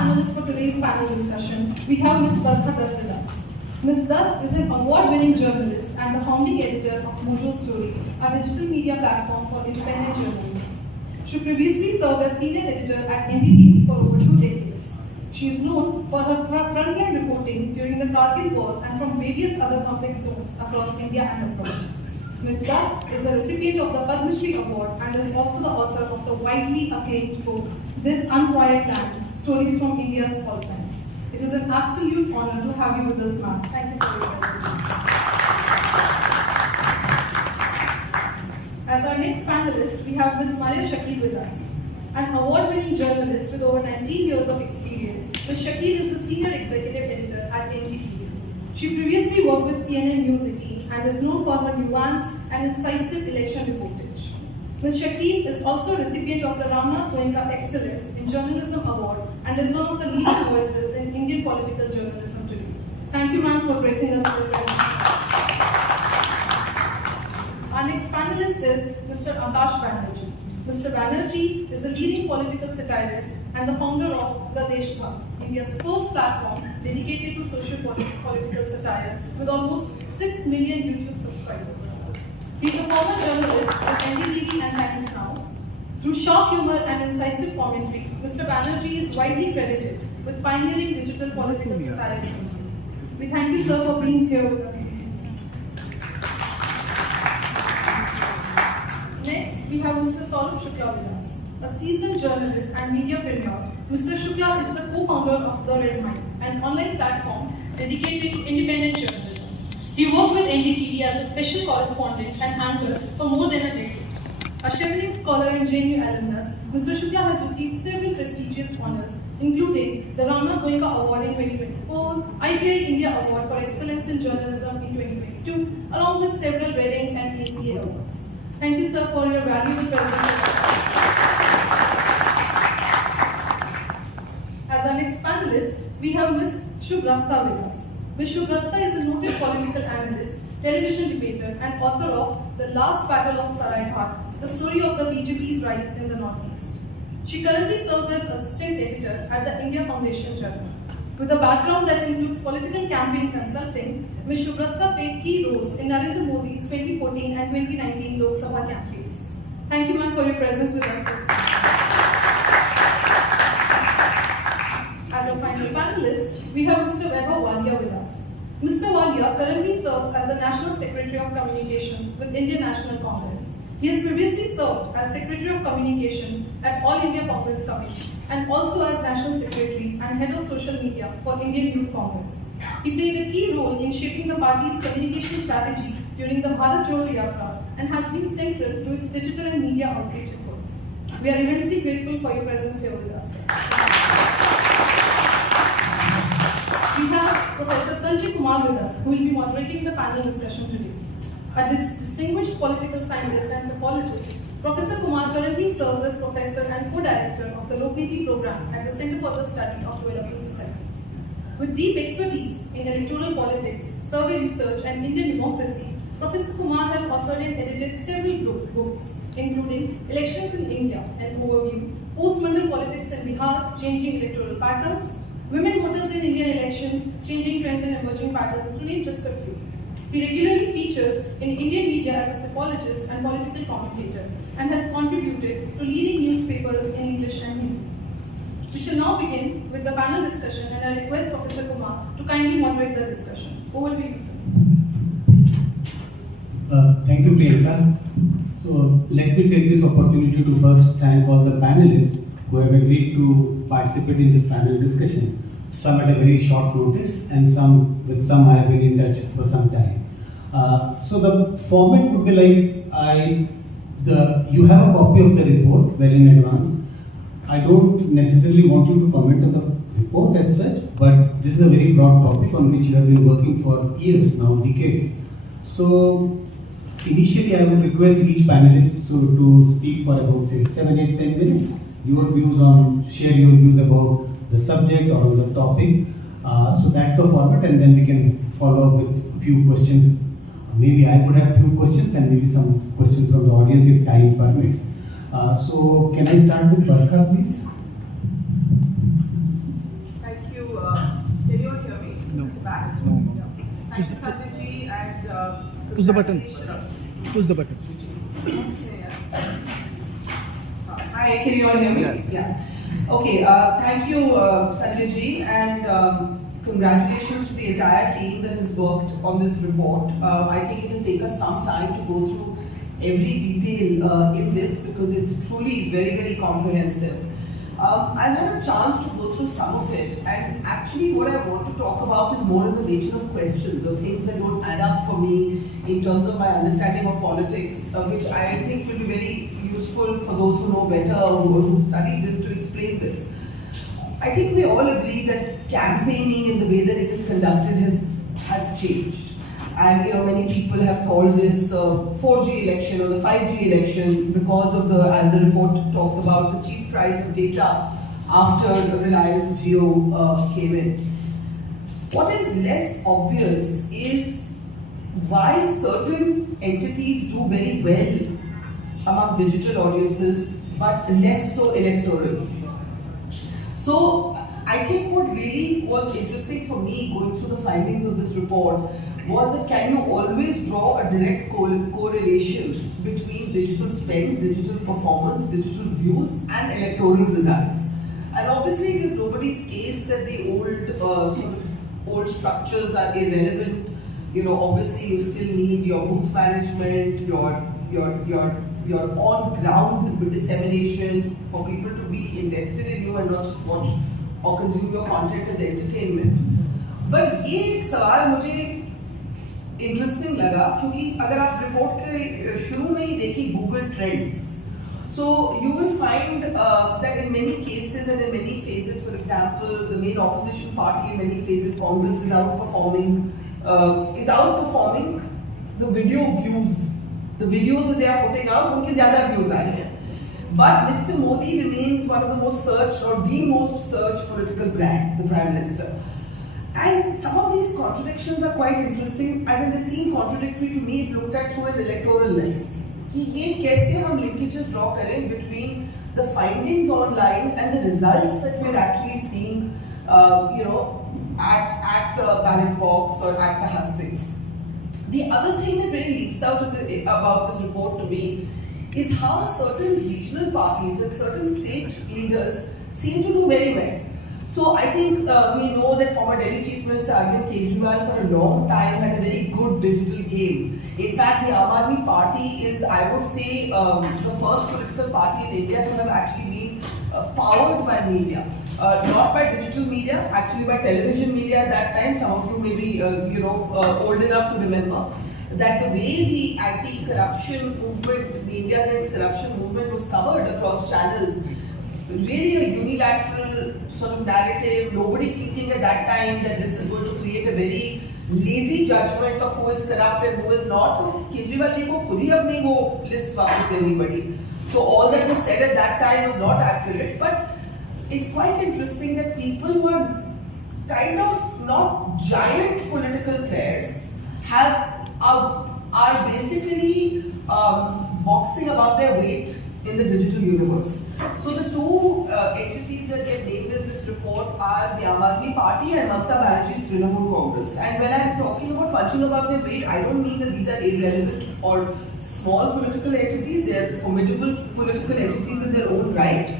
panelists for today's panel discussion, we have Ms. Barkha Dutt with us. Ms. Dutt is an award-winning journalist and the founding editor of Mojo Story, a digital media platform for independent journalism. She previously served as senior editor at NDTV for over 2 decades. She is known for her frontline reporting during the Kargil War and from various other conflict zones across India and abroad. Ms. Dutt is a recipient of the Padma Shri Award and is also the author of the widely acclaimed book, This Unquiet Land, Stories from India's Fault Lines. It is an absolute honor to have you with us, ma'am. Thank you for your presence. As our next panelist, we have Ms. Maria Shakir with us. An award-winning journalist with over 19 years of experience, Ms. Shakir is the senior executive editor at NDTV. She previously worked with CNN News 18 and is known for her nuanced and incisive election reportage. Ms. Shakir is also a recipient of the Ramnath Goenka Excellence in Journalism Award and is one of the leading voices in Indian political journalism today. Thank you, ma'am, for gracing us with your presence. Our next panelist is Mr. Akash Banerjee. Mr. Banerjee is a leading political satirist and the founder of The Deshbhakt, India's first platform dedicated to socio-political satire with almost 6 million YouTube subscribers. He is a former journalist with NDTV and Times Now. Through sharp humor and incisive commentary, Mr. Banerjee is widely credited with pioneering digital political satire. We thank you, sir, for being here with us. Next, we have Mr. Saurabh Shukla with us. A seasoned journalist and media premier, Mr. Shukla is the co-founder of The Red Mind, an online platform dedicated to independent journalism. He worked with NDTV as a special correspondent and anchor for more than a decade. A Chevening scholar and JNU alumnus, Mr. Shukla has received several prestigious honors, including the Ramnath Goenka Award in 2024, IPI India Award for Excellence in Journalism in 2022, along with several Reading and APA awards. Thank you, sir, for your valuable presence. As our next panelist, we have Ms. Shubh Rasta with us. Ms. Shubh Rasta is a noted political analyst, television debater, and author of The Last Battle of Sarai Ghat, the story of the BJP's rise in the Northeast. She currently serves as assistant editor at the India Foundation, Jaipur. With a background that includes political campaign consulting, Ms. Shubh Rasta played key roles in Narendra Modi's 2014 and 2019 Lok Sabha campaigns. Thank you, ma'am, for your presence with us. As a final panelist, we have Mr. Vaibhav Walia with us. Mr. Walia currently serves as the National Secretary of Communications with Indian National Congress. He has previously served as Secretary of Communications at All India Congress Committee and also as National Secretary and Head of Social Media for Indian Youth Congress. He played a key role in shaping the party's communication strategy during the Bharat Jodo Yatra and has been central to its digital and media outreach efforts. We are immensely grateful for your presence here with us. We have Professor Sanjay Kumar with us, who will be moderating the panel discussion today. A distinguished political scientist and psychologist, Professor Kumar currently serves as professor and co-director of the Lokniti program at the Center for the Study of Developing Societies. With deep expertise in electoral politics, survey research, and Indian democracy, Professor Kumar has authored and edited several books, including Elections in India, an overview, Post-Mandal Politics in Bihar, Changing Electoral Patterns, Women Voters in Indian Elections, Changing Trends and Emerging Patterns, to name just a few. He regularly features in Indian media as a psychologist and political commentator and has contributed to leading newspapers in English and Hindi. We shall now begin with the panel discussion, and I request Professor Kumar to kindly moderate the discussion. Over to you, sir. Thank you, Priyanka. So let me take this opportunity to first thank all the panelists who have agreed to participate in this panel discussion. Some at a very short notice, and with some I have been in touch for some time. So the format would be like you have a copy of the report well in advance. I don't necessarily want you to comment on the report as such, but this is a very broad topic on which you have been working for years now, decades. So initially I would request each panelist to speak for about say 7, 8, 10 minutes. Share your views about the subject or the topic. So that's the format, and then we can follow up with a few questions. Maybe I could have a few questions and maybe some questions from the audience if time permits. So can I start with Barkha, please? Thank you, Sanjay ji, and Push the button. congratulations. Push the button. Hi, can you all hear me? Yes. Yeah. Okay, thank you, Sanjay ji, and congratulations to the entire team that has worked on this report. I think it will take us some time to go through every detail in this because it's truly very, very comprehensive. I've had a chance to go through some of it, and actually what I want to talk about is more in the nature of questions, of things that don't add up for me in terms of my understanding of politics, which I think will be very useful for those who know better or who studied this to explain this. I think we all agree that campaigning in the way that it is conducted has changed. And many people have called this the 4G election or the 5G election because of as the report talks about, the cheap price of data after Reliance Jio came in. What is less obvious is why certain entities do very well among digital audiences but less so electoral. So I think what really was interesting for me going through the findings of this report was that can you always draw a direct correlation between digital spend, digital performance, digital views and electoral results. And obviously it is nobody's case that the old structures are irrelevant. Obviously you still need your booth management, your on-ground dissemination for people to be invested in you and not just watch or consume your content as entertainment. But ये एक सवाल मुझे interesting लगा क्योंकि अगर आप report के शुरू में ही देखिए Google Trends, so you will find that in many cases and in many phases, for example, the main opposition party in many phases, Congress, is outperforming the video views. The videos that they are putting out, उनके ज़्यादा views आए हैं. But Mr. Modi remains one of the most searched or the most searched political brand, the Prime Minister. And some of these contradictions are quite interesting, as in they seem contradictory to me if looked at through an electoral lens. कि ये कैसे हम linkages draw करें between the findings online and the results that we're actually seeing, at the ballot box or at the hustings. The other thing that really leaps out about this report to me is how certain regional parties and certain state leaders seem to do very well. So I think we know that former Delhi Chief Minister Arvind Kejriwal for a long time had a very good digital game. In fact, the Aam Aadmi Party is, I would say, the first political party in India to have actually been powered by media. Not by digital media, actually by television media at that time. Some of you may be, old enough to remember that the way the anti-corruption movement, the India Against Corruption movement was covered across channels, really a unilateral sort of narrative, nobody thinking at that time that this is going to create a very lazy judgment of who is corrupt and who is not. Kejriwal ji ko khud hi apni wo list वापस लेनी पड़ी. So all that was said at that time was not accurate, but it's quite interesting that people who are kind of not giant political players are basically boxing above their weight in the digital universe. So the two entities that get named in this report are the Aam Aadmi Party and Mamata Banerjee's Trinamool Congress. And when I'm talking about punching above their weight, I don't mean that these are irrelevant or small political entities. They are formidable political entities in their own right.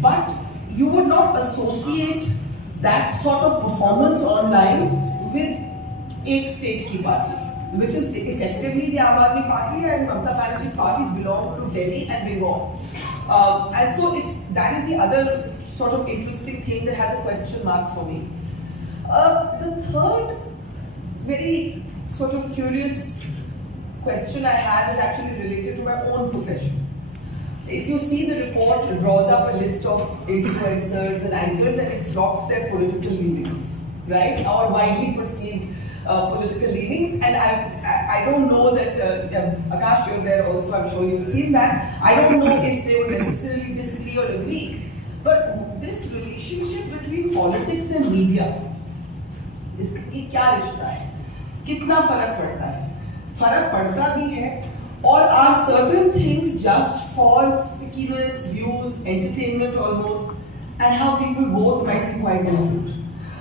But you would not associate that sort of performance online with एक state की party, which is effectively the Aam Aadmi Party, and Mamata Banerjee's parties belong to Delhi and Bengal. And so that is the other sort of interesting thing that has a question mark for me. The third very sort of curious question I have is actually related to my own profession. If you see the report, it draws up a list of influencers and anchors and it slots their political leanings, right? Or widely perceived political leanings. And I don't know that, Akash, you're there also, I'm sure you've seen that. I don't know if they would necessarily disagree or agree. But this relationship between politics and media, इसकी क्या रिश्ता है? कितना फर्क पड़ता है? फर्क पड़ता भी है, or are certain things just for stickiness, views, entertainment almost, and how people vote might be quite different.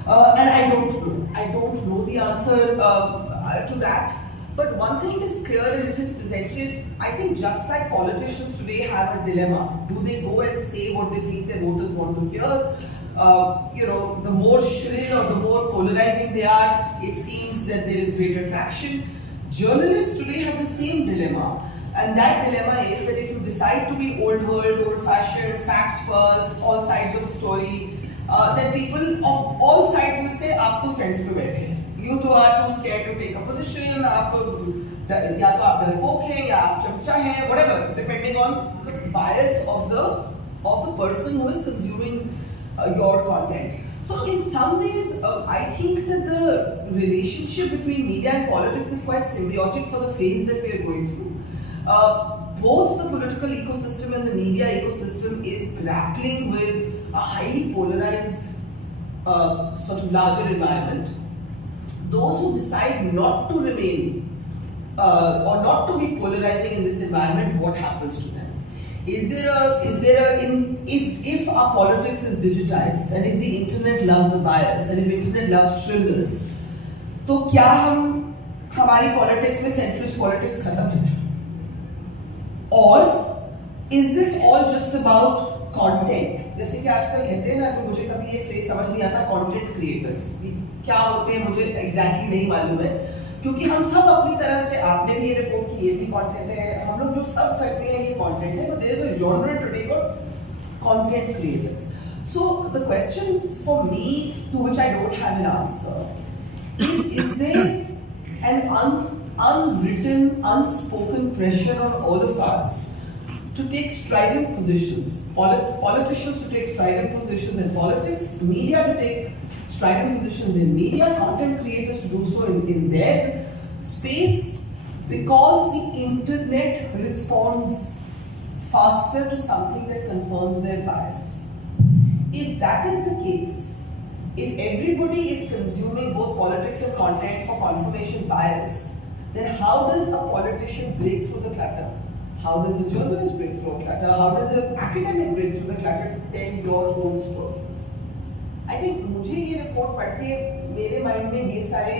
And I don't know. I don't know the answer to that. But one thing is clear and it is presented, I think just like politicians today have a dilemma. Do they go and say what they think their voters want to hear? The more shrill or the more polarizing they are, it seems that there is greater traction. Journalists today have the same dilemma. And that dilemma is that if you decide to be old world, old fashioned, facts first, all sides of the story, then people of all sides will say, "Aap to fence pe baithe hain. You two are too scared to take a position, ya to aap darpok hain, ya aap chamcha hain," whatever, depending on the bias of the person who is consuming your content. So in some ways, I think that the relationship between media and politics is quite symbiotic for the phase that we are going through. Both the political ecosystem and the media ecosystem is grappling with a highly polarized sort of larger environment. Those who decide not to remain or not to be polarizing in this environment, what happens to them? If our politics is digitized and if the internet loves the bias and if internet loves shrillness, तो क्या हमारी politics में centrist politics खत्म है? Or is this all just about content? जैसे कि आजकल कहते हैं ना, तो मुझे कभी ये phrase समझ नहीं आता, content creators क्या होते हैं मुझे exactly नहीं मालूम है, क्योंकि हम सब अपनी तरह से, आपने भी ये रिपोर्ट की, ये भी कंटेंट है, हम लोग जो सब करते हैं ये कंटेंट है, but there is a genre today called content creators. So the question for me, to which I don't have an answer, is there an unwritten, unspoken pressure on all of us to take strident positions, politicians to take strident positions in politics, media to take strident positions in media, content creators to do so in their space, because the internet responds faster to something that confirms their bias. If that is the case, if everybody is consuming both politics and content for confirmation bias, then how does a politician break through the clutter? How does a journalist break through the clutter? How does an academic break through the clutter to tell your own story? I think मुझे ये report पढ़ के मेरे mind में ये सारे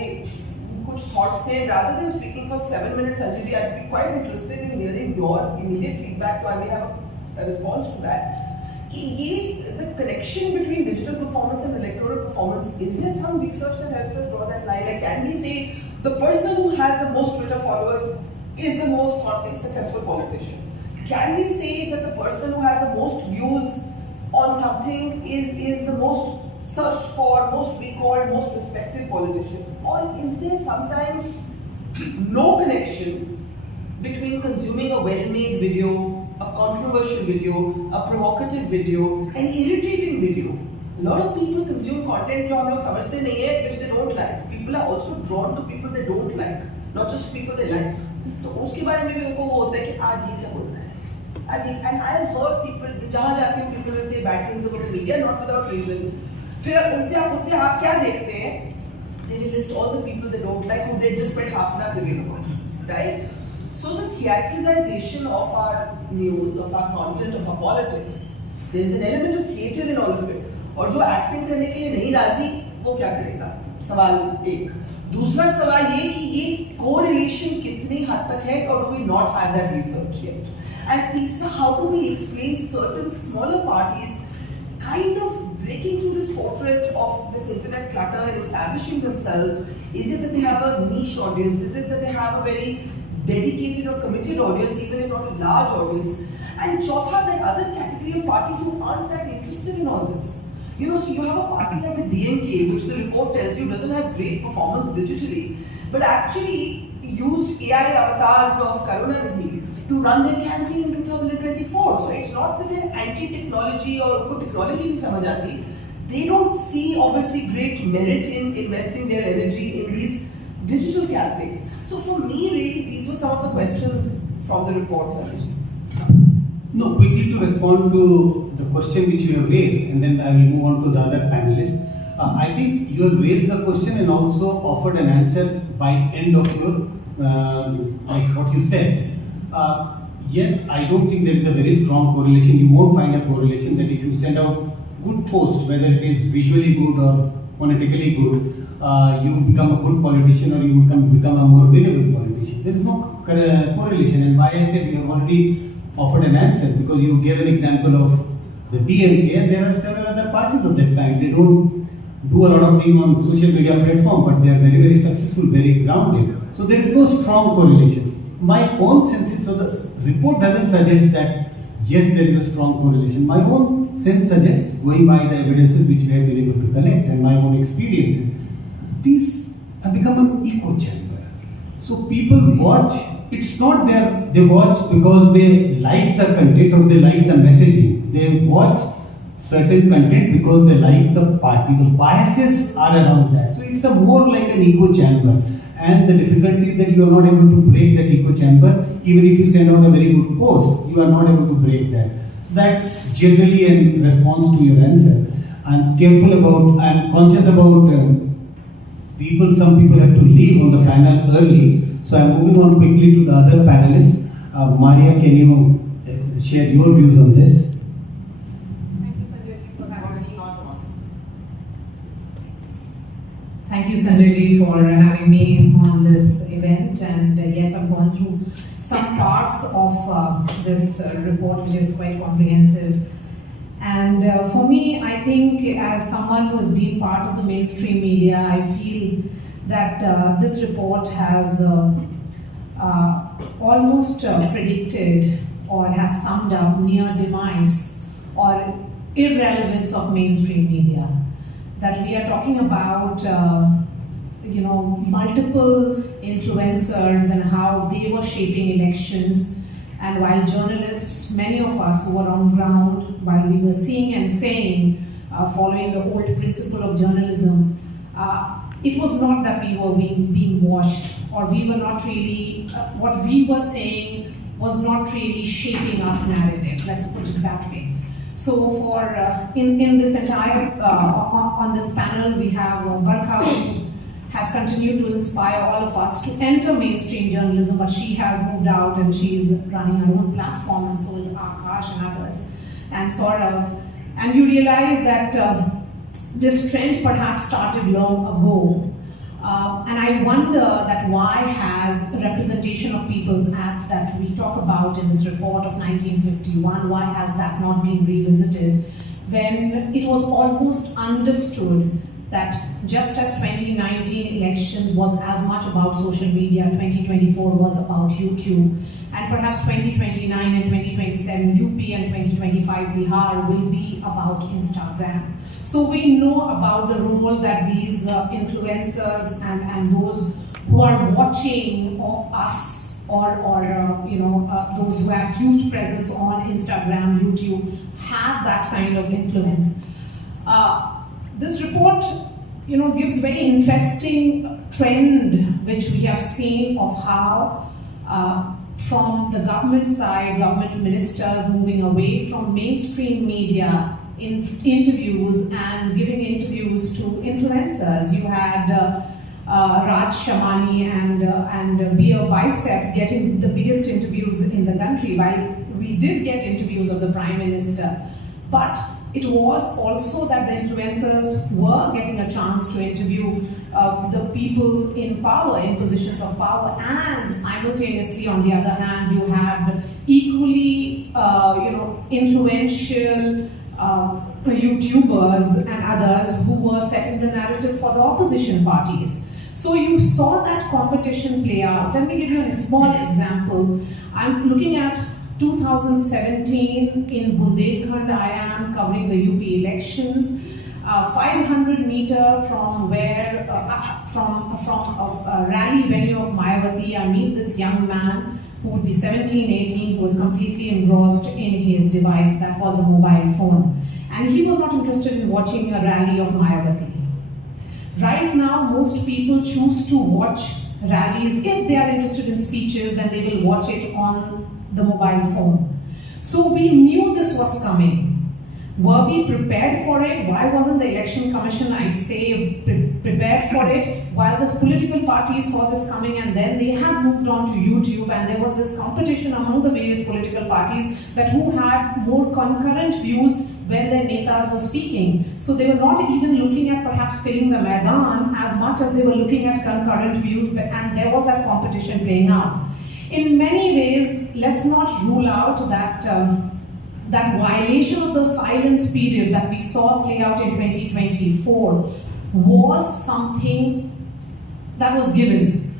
कुछ thoughts थे. Rather than speaking for 7 minutes, Sanjay ji, I'd be quite interested in hearing your immediate feedback, so I may have a response to that. कि ये the connection between digital performance and electoral performance, is there some research that helps us draw that line? Like, can we say the person who has the most Twitter followers is the most successful politician? Can we say that the person who has the most views on something is the most searched for, most recalled, most respected politician? Or is there sometimes no connection between consuming a well-made video, a controversial video, a provocative video, an irritating video? A lot of people consume content जो हम लोग समझते नहीं है, which they don't like. People are also drawn to people they don't like, not just people they like. तो उसके बारे में भी उनको वो होता है कि आज ये क्या बोल रहा है, आज ये. And I have heard people, जहाँ जाते हैं people will say bad things about the media, not without reason. फिर उनसे आप पूछते हैं आप क्या देखते हैं? They will list all the people they don't like who they just spent half an hour reading about, right? So the theatricalization of our news, of our content, of our politics, there is an element of theatre in all of it. और जो acting करने के लिए नहीं राजी, वो क्या करेगा? सवाल एक. दूसरा सवाल ये कि ये कोरिलेशन कितनी हद तक है, or do we not have that research yet? And तीसरा, how do we explain certain smaller parties kind of breaking through this fortress of this internet clutter and establishing themselves? Is it that they have a niche audience? Is it that they have a very dedicated or committed audience, even if not a large audience? And chautha, that other category of parties who aren't that interested in all this. You know, so you have a party like the DMK, which the report tells you doesn't have great performance digitally, but actually used AI avatars of Karunanidhi to run their campaign in 2024. So it's not that they're anti-technology or unko technology nahi samajh aati. They don't see obviously great merit in investing their energy in these digital campaigns. So for me, really, these were some of the questions from the report, Sanjay. No, quickly to respond to the question which you have raised, and then I will move on to the other panelists. I think you have raised the question and also offered an answer by end of your, like what you said. Yes, I don't think there is a very strong correlation. You won't find a correlation that if you send out good post, whether it is visually good or phonetically good, you become a good politician or you become a more winnable politician. There is no correlation. And why I said we have already offered an answer, because you gave an example of the DMK, and there are several other parties of that kind. They don't do a lot of things on social media platform, but they are very, very successful, very grounded. So there is no strong correlation. My own sense is, so the report doesn't suggest that yes, there is a strong correlation. My own sense suggests, going by the evidences which we have been able to collect and my own experiences, these have become an echo chamber. So people watch, it's not they watch because they like the content or they like the messaging. They watch certain content because they like the party. The biases are around that. So it's a more like an echo chamber. And the difficulty is that you are not able to break that echo chamber. Even if you send out a very good post, you are not able to break that. So that's generally in response to your answer. I'm conscious about some people have to leave on the panel early. So I'm moving on quickly to the other panelists. Maria, can you share your views on this? Thank you, Sanjay ji, for having me on this event. And yes, I've gone through some parts of this report, which is quite comprehensive. And for me, I think as someone who has been part of the mainstream media, I feel that this report has almost predicted or has summed up near demise or irrelevance of mainstream media. That we are talking about, multiple influencers and how they were shaping elections. And while journalists, many of us who were on ground, while we were seeing and saying, following the old principle of journalism, it was not that we were being watched, or we were not really, what we were saying was not really shaping up narratives, let's put it that way. So for in this entire on this panel, we have Barkha, who has continued to inspire all of us to enter mainstream journalism, but she has moved out and she's running her own platform, and so is Akash and others, and Saurav. And you realize that this trend perhaps started long ago. And I wonder that why has Representation of People's Act that we talk about in this report of 1951, why has that not been revisited when it was almost understood that just as 2019 elections was as much about social media, 2024 was about YouTube, and perhaps 2029 and 2027 UP and 2025 Bihar will be about Instagram. So we know about the role that these influencers and those who are watching us or those who have huge presence on Instagram, YouTube, have that kind of influence. This report, gives very interesting trend which we have seen of how from the government side, government ministers moving away from mainstream media in interviews and giving interviews to influencers. You had Raj Shamani and Beer Biceps getting the biggest interviews in the country, while we did get interviews of the Prime Minister. But it was also that the influencers were getting a chance to interview the people in power, in positions of power, and simultaneously, on the other hand, you had equally, influential YouTubers and others who were setting the narrative for the opposition parties. So you saw that competition play out. Let me give you a small example. I'm looking at 2017 in Bundelkhand. I am covering the UP elections. 500 meter from where, from a rally venue of Mayawati, I meet this young man who would be 17, 18, who was completely engrossed in his device, that was a mobile phone. And he was not interested in watching a rally of Mayawati. Right now, most people choose to watch rallies. If they are interested in speeches, then they will watch it on the mobile phone. So we knew this was coming. Were we prepared for it? Why wasn't the Election Commission, I say, prepared for it? While the political parties saw this coming, and then they have moved on to YouTube, and there was this competition among the various political parties that who had more concurrent views when their netas were speaking. So they were not even looking at perhaps filling the Maidan as much as they were looking at concurrent views, and there was that competition playing out. In many ways, let's not rule out that that violation of the silence period that we saw play out in 2024 was something that was given.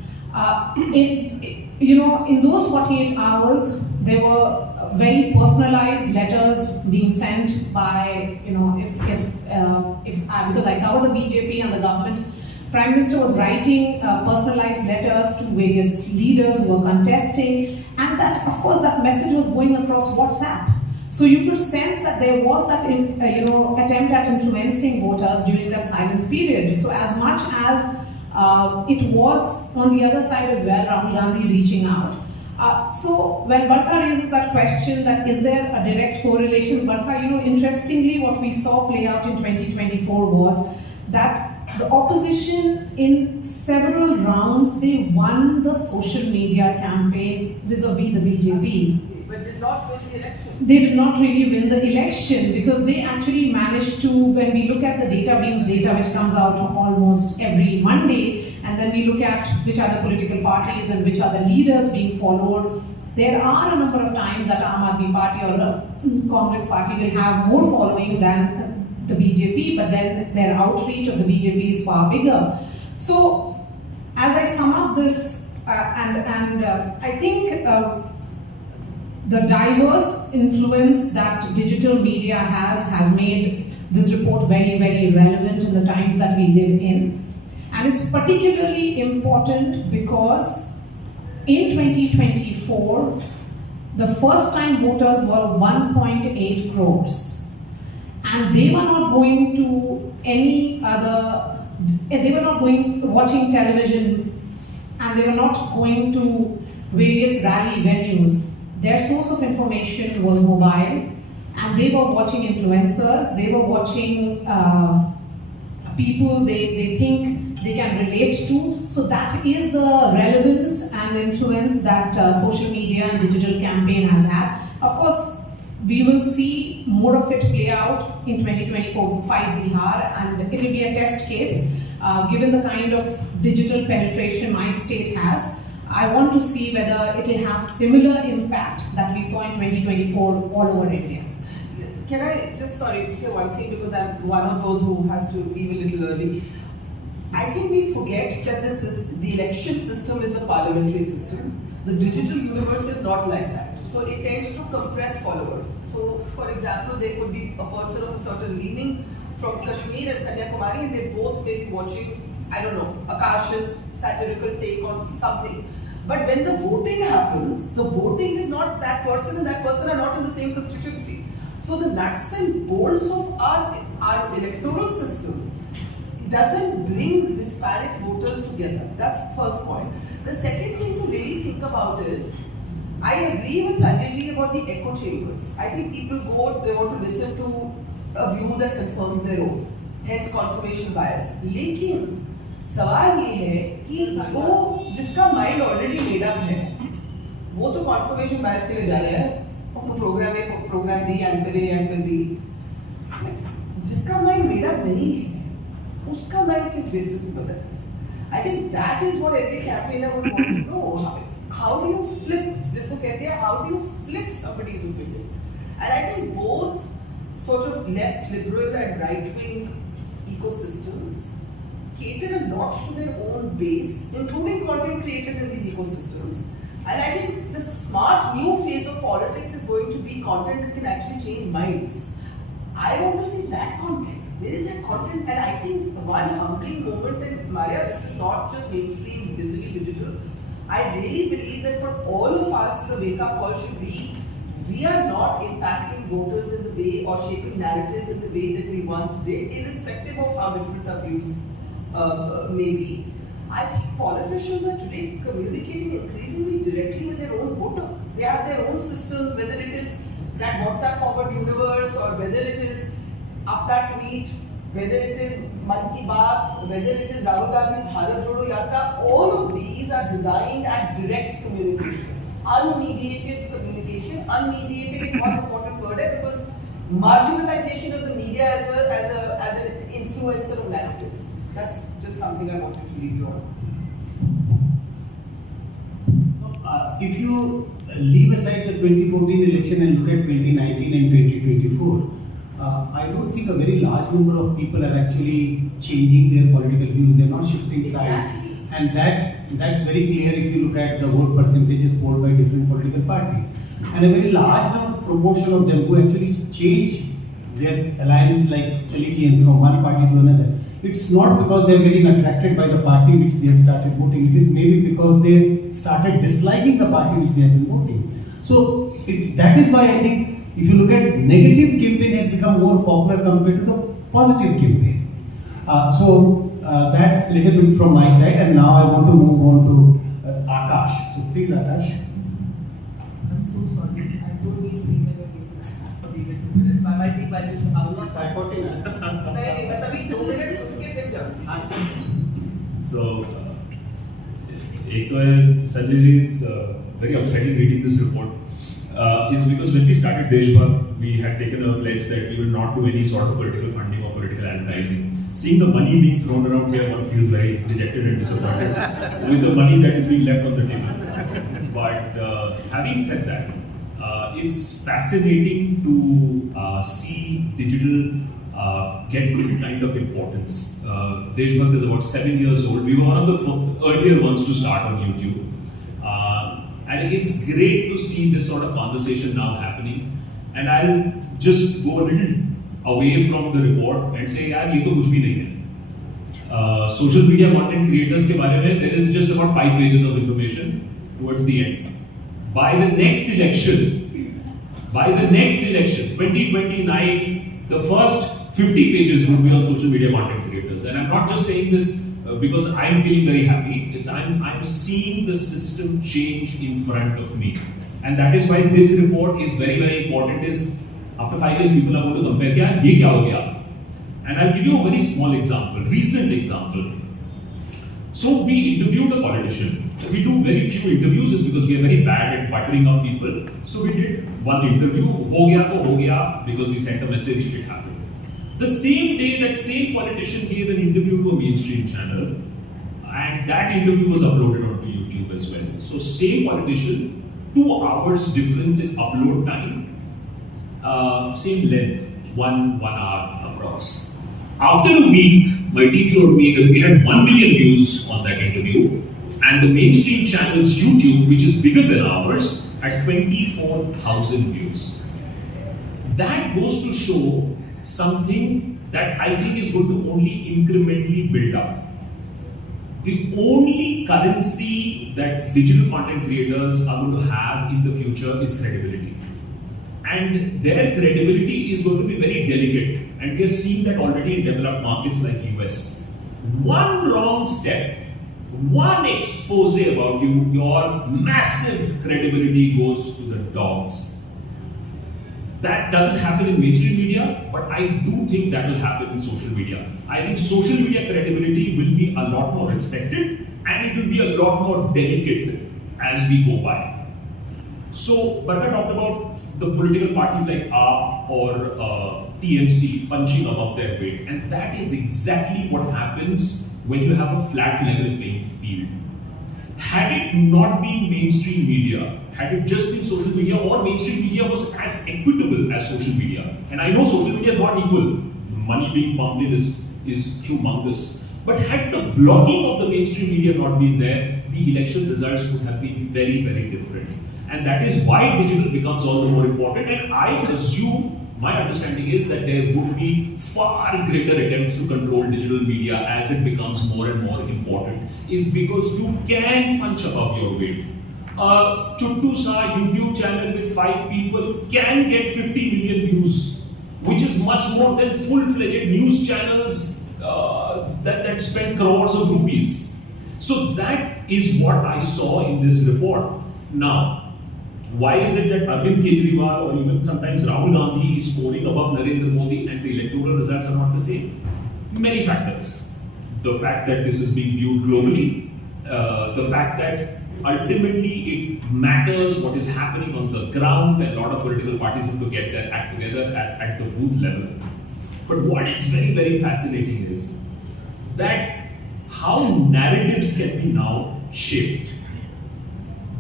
In those 48 hours, there were very personalized letters being sent by, because I cover the BJP and the government, Prime Minister was writing personalized letters to various leaders who were contesting, and that, of course, that message was going across WhatsApp. So you could sense that there was that attempt at influencing voters during that silence period. So as much as it was on the other side as well, Rahul Gandhi reaching out. So when Barkha raises that question, that is there a direct correlation, Barkha, interestingly, what we saw play out in 2024 was that the opposition in several rounds, they won the social media campaign vis-a-vis the BJP. But did not win the election. They did not really win the election because they actually managed to, when we look at the data which comes out almost every Monday, and then we look at which are the political parties and which are the leaders being followed, there are a number of times that Aam Aadmi Party or the Congress Party will have more following than the BJP, but then their outreach of the BJP is far bigger. So, as I sum up this, I think the diverse influence that digital media has made this report very, very relevant in the times that we live in. And it's particularly important because in 2024, the first time voters were 1.8 crores. And they were not going to they were not watching television, and they were not going to various rally venues. Their source of information was mobile, and they were watching influencers, they were watching people they think they can relate to. So that is the relevance and influence that social media and digital campaign has had. Of course, we will see more of it play out in 2024 Bihar, and it will be a test case. Given the kind of digital penetration my state has, I want to see whether it will have similar impact that we saw in 2024 all over India. Can I just, say one thing, because I'm one of those who has to leave a little early. I think we forget that the election system is a parliamentary system. The digital universe is not like that. So it tends to compress followers. So, for example, there could be a person of a certain leaning from Kashmir and Kanyakumari, and they both may be watching, I don't know, Akash's satirical take on something. But when the voting happens, the voting is not that person and that person are not in the same constituency. So the nuts and bolts of our electoral system doesn't bring disparate voters together. That's the first point. The second thing to really think about is, I agree with Sanjay ji about the echo chambers. I think people they want to listen to a view that confirms their own, hence confirmation bias. लेकिन सवाल ये है कि वो जिसका mind already made up है, वो तो कॉन्फर्मेशन बायस के लिए जा रहा है, अपना प्रोग्राम बी, एंकर बी, जिसका माइंड मेड अप नहीं है, उसका माइंड किस बेसिस पे बदल है? I think that is what every campaigner would want to know. How do you flip? जिसको कहते हैं, how do you flip somebody's opinion? And I think both sort of left liberal and right wing ecosystems cater a lot to their own base, including content creators in these ecosystems. And I think the smart new phase of politics is going to be content that can actually change minds. I want to see that content. Where is that content? And I think one humbling moment, and Maria, this is not just mainstream, visibly digital. I really believe that for all of us, the wake-up call should be, we are not impacting voters in the way or shaping narratives in the way that we once did, irrespective of how different our views may be. I think politicians are today communicating increasingly directly with their own voter. They have their own systems, whether it is that WhatsApp forward universe, or whether it is Apna tweet, whether it is Man Ki Baat, whether it is Rahul Gandhi Bharat Jodo Yatra. All of these are designed at direct communication, unmediated communication. Unmediated is one important word because marginalization of the media as an influencer of narratives. That's just something I wanted to leave you on. If you leave aside the 2014 election and look at 2019 and 2024, I don't think a very large number of people are actually changing their political views. They're not shifting sides. Exactly. And that's very clear if you look at the vote percentages polled by different political parties. And a very large proportion of them who actually change their alliance like allegiance from one party to another. It's not because they're getting attracted by the party which they have started voting. It is maybe because they started disliking the party which they have been voting. So that is why I think if you look at negative campaign has become more popular compared to the positive campaign. That's a little bit from my side, and now I want to move on to Akash. So please, Akash. I'm so sorry. I don't need to leave for 2 minutes. I might leave by this hour. नहीं, मैं तभी 2 minutes सुन के फिर जाऊँगी. So, एक तो है Sanjay ji, it's very upsetting reading this report. Is because when we started Deshbhakt, we had taken a pledge that we will not do any sort of political funding or political advertising. Seeing the money being thrown around here, one feels very dejected and disappointed with the money that is being left on the table. But having said that, it's fascinating to see digital get this kind of importance. Deshbhakt is about 7 years old. We were one of the earlier ones to start on YouTube. And it's great to see this sort of conversation now happening. And I'll just go a little away from the report and say, yaar, ye to kuch bhi nahi hai. Social media content creators ke bare mein, there is just about 5 pages of information towards the end. By the next election, 2029, the first 50 pages would be on social media content creators. And I'm not just saying this because I'm feeling very happy. I'm seeing the system change in front of me. And that is why this report is very, very important. Is after 5 years, people are going to compare, ye kya ho gaya? And I'll give you a very small example, recent example. So we interviewed a politician. We do very few interviews is because we are very bad at buttering up people. So we did one interview, ho gaya, because we sent a message, it happened. The same day, that same politician gave an interview to a mainstream channel, and that interview was uploaded onto YouTube as well. So same politician, 2 hours difference in upload time, same length, one hour approx. After a week, my team showed me that we had 1 million views on that interview, and the mainstream channel's YouTube, which is bigger than ours, at 24,000 views. That goes to show something that I think is going to only incrementally build up. The only currency that digital content creators are going to have in the future is credibility. And their credibility is going to be very delicate. And we are seeing that already in developed markets like US. One wrong step, one expose about you, your massive credibility goes to the dogs. That doesn't happen in mainstream media, but I do think that will happen in social media. I think social media credibility will be a lot more respected and it will be a lot more delicate as we go by. So, Barka talked about the political parties like AAP or TMC punching above their weight, and that is exactly what happens when you have a flat level playing field. Had it not been mainstream media, had it just been social media, or mainstream media was as equitable as social media, and I know social media is not equal, money being pumped in is humongous, but had the blocking of the mainstream media not been there, the election results would have been very, very different. And that is why digital becomes all the more important, and I assume, my understanding is that there would be far greater attempts to control digital media as it becomes more and more important, is because you can punch above your weight. A Chuttu Sa YouTube channel with 5 people can get 50 million views, which is much more than full-fledged news channels that spend crores of rupees. So that is what I saw in this report. Now, why is it that Arvind Kejriwal or even sometimes Rahul Gandhi is scoring above Narendra Modi and the electoral results are not the same? Many factors. The fact that this is being viewed globally, the fact that ultimately it matters what is happening on the ground, and a lot of political parties have to get their act together at the booth level. But what is very, very fascinating is that how narratives can be now shaped.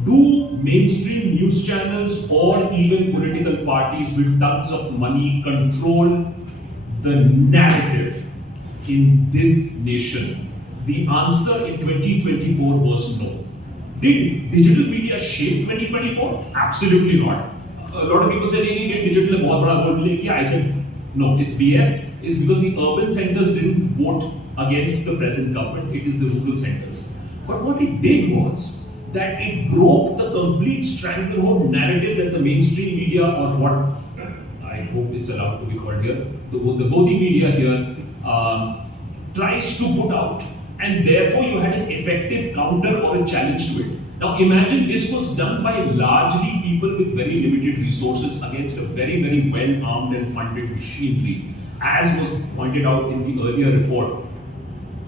Do mainstream news channels or even political parties with tons of money control the narrative in this nation? The answer in 2024 was no. Did digital media shape 2024? Absolutely not. A lot of people say, "Hey, digital ने बहुत बड़ा role play किया." I said, no, it's BS. It's because the urban centers didn't vote against the present government. It is the rural centers. But what it did was that it broke the complete stranglehold narrative that the mainstream media, or what I hope it's allowed to be called here, the Godi media here tries to put out, and therefore you had an effective counter or a challenge to it. Now imagine this was done by largely people with very limited resources against a very, very well-armed and funded machinery, as was pointed out in the earlier report.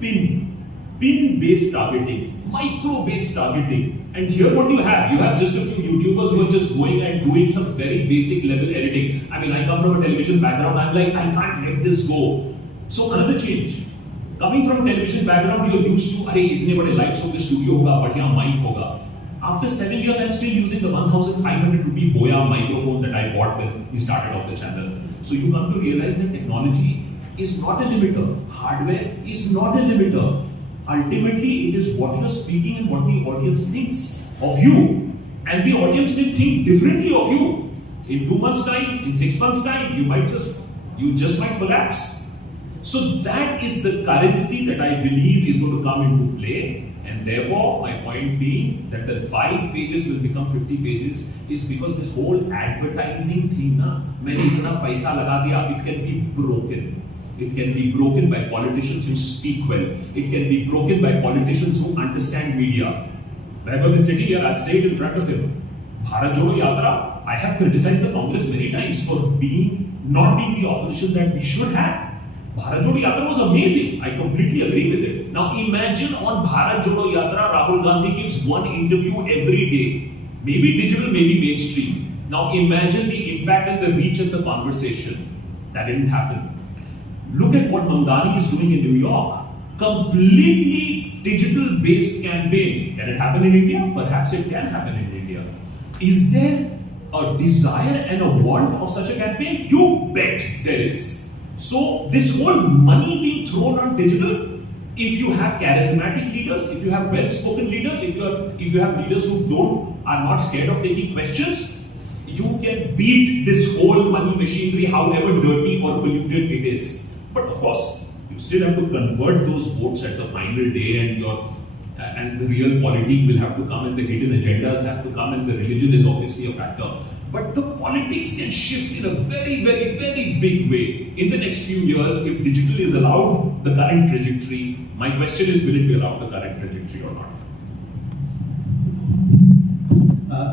Pin-based targeting, micro-based targeting. And here what you have just a few YouTubers who are just going and doing some very basic level editing. I mean, I come from a television background, I'm like, I can't let this go. So another change. Coming from a television background, you're used to, अरे इतने बड़े lights होंगे, studio होगा, बढ़िया mic होगा. After 7 years, I'm still using the 1,500 rupee Boya microphone that I bought when we started off the channel. So you come to realize that technology is not a limiter. Hardware is not a limiter. Ultimately, it is what you are speaking and what the audience thinks of you. And the audience will think differently of you. In 2 months' time, in 6 months' time, you just might collapse. So that is the currency that I believe is going to come into play. And therefore, my point being that the 5 pages will become 50 pages is because this whole advertising thing, मैंने इतना पैसा लगा दिया, it can be broken. It can be broken by politicians who speak well. It can be broken by politicians who understand media. Vaibhav is sitting here, I'll say it in front of him. Bharat Jodo Yatra, I have criticized the Congress many times for not being the opposition that we should have. Bharat Jodo Yatra was amazing. I completely agree with it. Now imagine on Bharat Jodo Yatra, Rahul Gandhi gives one interview every day. Maybe digital, maybe mainstream. Now imagine the impact and the reach of the conversation. That didn't happen. Look at what Mamdani is doing in New York. Completely digital-based campaign. Can it happen in India? Perhaps it can happen in India. Is there a desire and a want of such a campaign? You bet there is. So this whole money being thrown on digital, if you have charismatic leaders, if you have well-spoken leaders, if you have leaders who are not scared of taking questions, you can beat this whole money machinery, however dirty or polluted it is. But of course, you still have to convert those votes at the final day, and the real politic will have to come, and the hidden agendas have to come, and the religion is obviously a factor. But the politics can shift in a very, very, very big way in the next few years if digital is allowed the current trajectory. My question is, will it be allowed the current trajectory or not?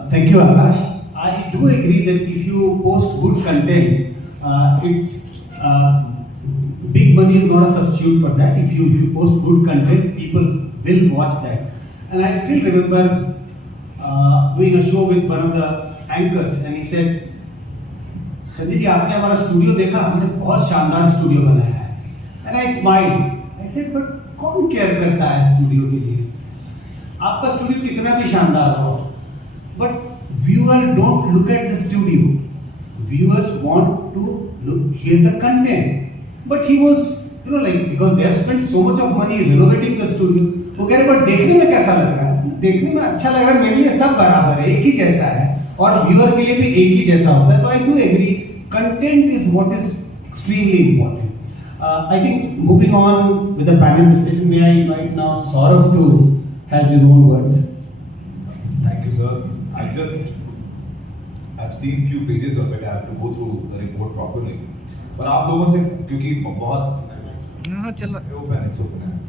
Thank you, Akash. I do agree that if you post good content, big money is not a substitute for that. If you post good content, people will watch that. And I still remember doing a show with one of the anchors, and he said, "Sanjay ji, आपने हमारा studio देखा? हमने बहुत शानदार studio बनाया है." And I smiled. I said, "But कौन care करता है स्टूडियो के लिए? आपका स्टूडियो कितना भी शानदार हो, but viewer don't look at the studio. Viewers want to hear the content." But he was, because they have spent so much of money renovating the studio. वो कह रहे, but देखने में कैसा लग रहा है? देखने में अच्छा लग रहा है, maybe ये सब बराबर है, एक ही जैसा है, और व्यूअर के लिए भी एक ही जैसा होता है. तो I do agree, content is what is extremely important. I think moving on with the panel discussion, may I invite now Saurav to has his own words. Thank you, sir. I've seen few pages of it. I have to go through the report properly. पर आप लोगों से क्योंकि बहुत open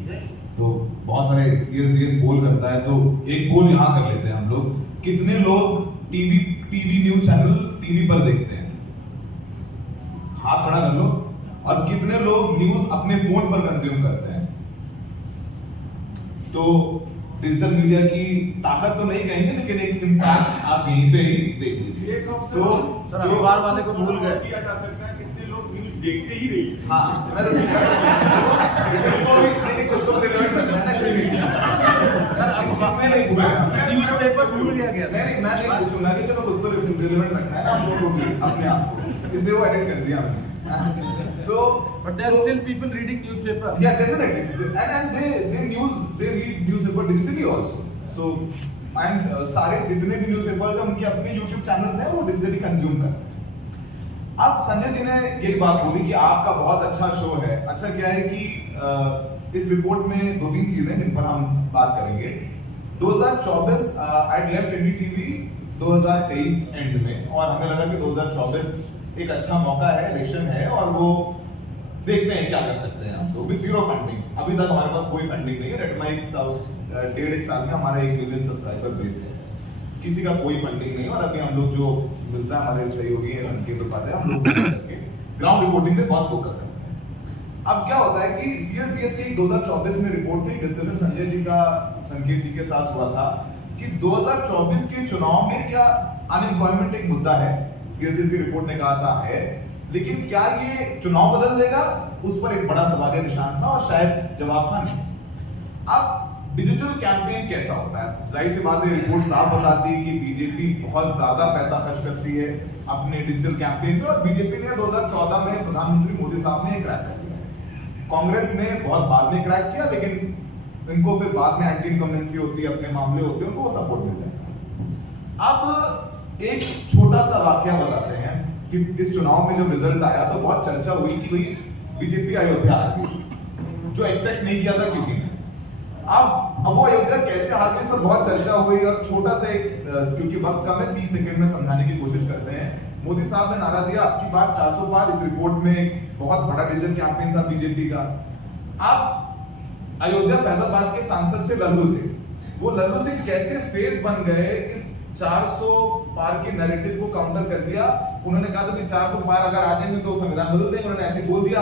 है तो बहुत सारे CSDS पोल करता है, तो एक पोल यहाँ कर लेते हैं हम लोग. कितने लोग टीवी न्यूज चैनल टीवी पर देखते हैं? हाथ खड़ा कर लो. और कितने लोग न्यूज अपने फोन पर कंज्यूम करते हैं? तो डिजिटल मीडिया की ताकत तो नहीं कहेंगे, लेकिन एक इम्पैक्ट आप यहीं पे ही देख लीजिए। तो जो बार वाले को भूल गए किया जा सकता है, कितने लोग न्यूज देखते ही नहीं। हाँ, मैं तो खुद को रिलेवेंट रखना है ना, इसमें नहीं भूलेगा, न्यूज़पेपर भूल गया क्या? नहीं, मैं नहीं पूछूंगा कि चलो खुद को रिलेवेंट रखना है ना हम लोगों को अपने आप को, इसलिए वो एडिट कर दिया हमने। तो But there are still people reading newspaper. yeah, definitely, and they read newspaper digitally also. So and सारे जितने भी न्यूज़पेपर्स हैं उनके अपने YouTube चैनल्स हैं, वो डिजिटली कंज्यूम करते हैं। अब संजय जी ने ये बात बोली कि आपका बहुत अच्छा शो है। अच्छा क्या है कि इस रिपोर्ट में 2-3 चीजें जिन पर हम बात करेंगे। 2024 आई लेफ्ट एनडीटीवी 2023 एंड में, और हमें लगा कि 2024 एक अच्छा मौका है, इलेक्शन है, और वो देखते हैं क्या कर सकते हैं हम लोग विद जीरो फंडिंग। अभी तक हमारे पास कोई फंडिंग नहीं है। रेडमाइक 1.5 साल में हमारा 1 मिलियन सब्सक्राइबर बेस है, किसी का कोई फंडिंग नहीं है, और अभी हम लोग जो मिलता है हमारे सहयोगी हैं संकेत उपाध्याय, हम लोग ग्राउंड रिपोर्टिंग पे बहुत फोकस करते हैं। अब क्या होता है कि सीएसडीएस की 2024 में रिपोर्ट थी, डिस्कशन संजय जी का संकेत जी के साथ हुआ था कि 2024 के चुनाव में क्या अनएम्प्लॉयमेंट एक मुद्दा है। सीएसडीएस की रिपोर्ट ने कहा था है, लेकिन क्या ये चुनाव बदल देगा, उस पर एक बड़ा सवालिया निशान था, और शायद जवाब था नहीं। अब डिजिटल कैंपेन कैसा होता है? जाहिर सी बात है, रिपोर्ट साफ बताती है कि बीजेपी बहुत ज्यादा पैसा खर्च करती है अपने डिजिटल कैंपेन पे, और बीजेपी ने 2014 में प्रधानमंत्री मोदी साहब ने क्रैक कर दिया। कांग्रेस ने बहुत बाद में क्रैक किया, लेकिन इनको फिर बाद में एंटी इनकम्बेंसी होती है, अपने मामले होते हैं, उनको वो सपोर्ट मिल जाएगा। अब एक छोटा सा वाकया बताते हैं कि इस चुनाव में जब रिजल्ट आया तो बहुत चर्चा हुई कि भाई बीजेपी अयोध्या आ गई, जो एक्सपेक्ट नहीं किया था किसी ने। अब वो अयोध्या कैसे हार गई, इस पर बहुत चर्चा हुई, और छोटा सा क्योंकि वक्त कम है, 30 सेकंड में समझाने की कोशिश करते हैं। मोदी साहब ने नारा दिया अब की बार 400 पार। इस रिपोर्ट में बहुत बड़ा डिजिटल कैंपेन था बीजेपी का। अब अयोध्या फैजाबाद के सांसद थे लल्लू सिंह, वो लल्लू सिंह कैसे फेस बन गए इस 400 पार के नैरेटिव को काउंटर कर दिया। उन्होंने कहा था कि 400 पार अगर आ जाएंगे तो संविधान बदल देंगे, उन्होंने ऐसे बोल दिया।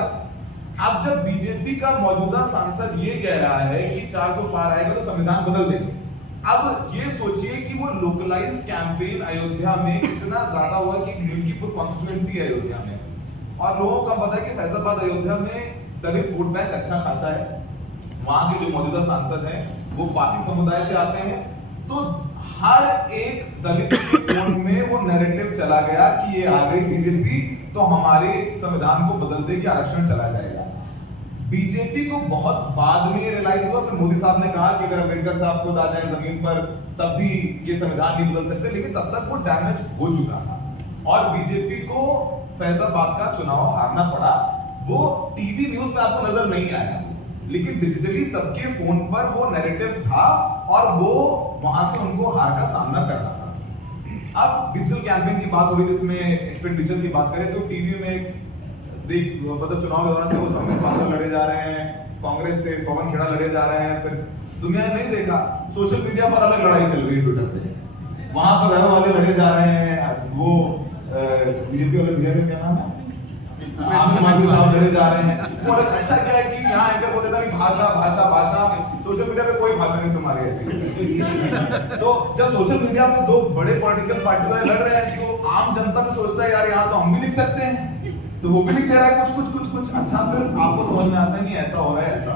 अब जब बीजेपी का मौजूदा सांसद ये कह रहा है कि 400 पार आएगा तो संविधान बदल देंगे, अब ये सोचिए कि वो लोकलाइज कैंपेन अयोध्या में इतना ज्यादा हुआ कि मिल्कीपुर कॉन्स्टिट्यूएंसी है अयोध्या में, और लोगों को पता है कि फैजाबाद अयोध्या में दलित वोट बैंक अच्छा खासा है। वहां के जो मौजूदा सांसद हैं वो पासी समुदाय से आते हैं, तो हर एक दलित के फोन में वो नैरेटिव चला गया कि ये आ गई बीजेपी तो हमारे संविधान को बदल दे कि आरक्षण चला जाएगा। बीजेपी को बहुत बाद में ये रियलाइज हुआ, फिर मोदी साहब ने कहा कि अगर अम्बेडकर साहब खुद आ जाए जमीन पर तब भी ये संविधान नहीं बदल सकते, लेकिन तब तक वो डैमेज हो चुका था, और बीजेपी को फैजाबाद का चुनाव हारना पड़ा। वो टीवी न्यूज पे आपको नजर नहीं आया, लेकिन डिजिटली सबके फोन पर वो नैरेटिव था, और वो वहां से उनको हार का सामना करना पड़ा। अब डिजिटल कैंपेन की बात हो रही है, जिसमें एक्सपेंडिचर की बात करें तो टीवी में देख मतलब चुनाव के दौरान वो संबित पात्रा लड़े जा रहे हैं, कांग्रेस से पवन खेड़ा लड़े जा रहे हैं, फिर दुनिया ने नहीं देखा। सोशल मीडिया पर अलग लड़ाई चल रही है ट्विटर पे, वहां पर वह वाले लड़े जा रहे हैं, वो बीजेपी वाले बिहार में क्या नाम है आमिर मालवी साहब लड़े जा रहे हैं। और अच्छा क्या है कि यहाँ एंकर बोल देता कि भाषा भाषा भाषा, सोशल मीडिया पे कोई भाषा नहीं तुम्हारी ऐसी। तो जब सोशल मीडिया पे दो बड़े पॉलिटिकल पार्टी वाले लड़ रहे हैं तो आम जनता भी सोचता है यार यहाँ तो हम भी लिख सकते हैं, तो वो भी लिख दे रहा है कुछ कुछ कुछ कुछ। अच्छा फिर आपको समझ में आता है कि ऐसा हो रहा है ऐसा।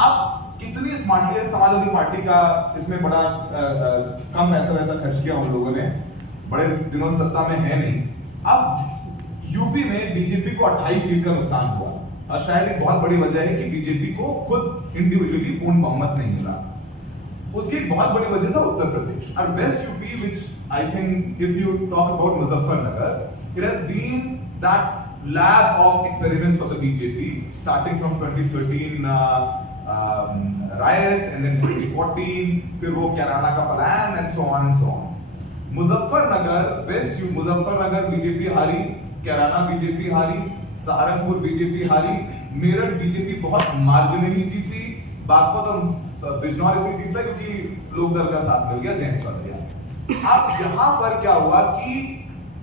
अब कितनी स्मार्टली है समाजवादी पार्टी का, इसमें बड़ा कम पैसा वैसा खर्च किया उन लोगों ने, बड़े दिनों से सत्ता में है नहीं। अब यूपी में बीजेपी को 28 सीट का नुकसान हुआ, और शायद एक बहुत बड़ी वजह है कि बीजेपी को खुद इंडिविजुअली पूर्ण बहुमत नहीं मिला। उसकी एक बहुत बड़ी वजह था उत्तर प्रदेश और west UP, which I think if you talk about Muzaffarnagar, it has been that lab of experiments for the BJP starting from 2013 riots and then 2014, फिर वो कैराना का plan and so on and so on. Muzaffarnagar west U Muzaffarnagar BJP हारी, Kairana BJP हारी, Saharanpur BJP हारी, Meerut BJP बहुत marginally जीती, बागपत और बिजनौर इसमें जीत पाई क्योंकि लोक दल का साथ मिल गया जयंत चौधरी। अब यहाँ पर क्या हुआ कि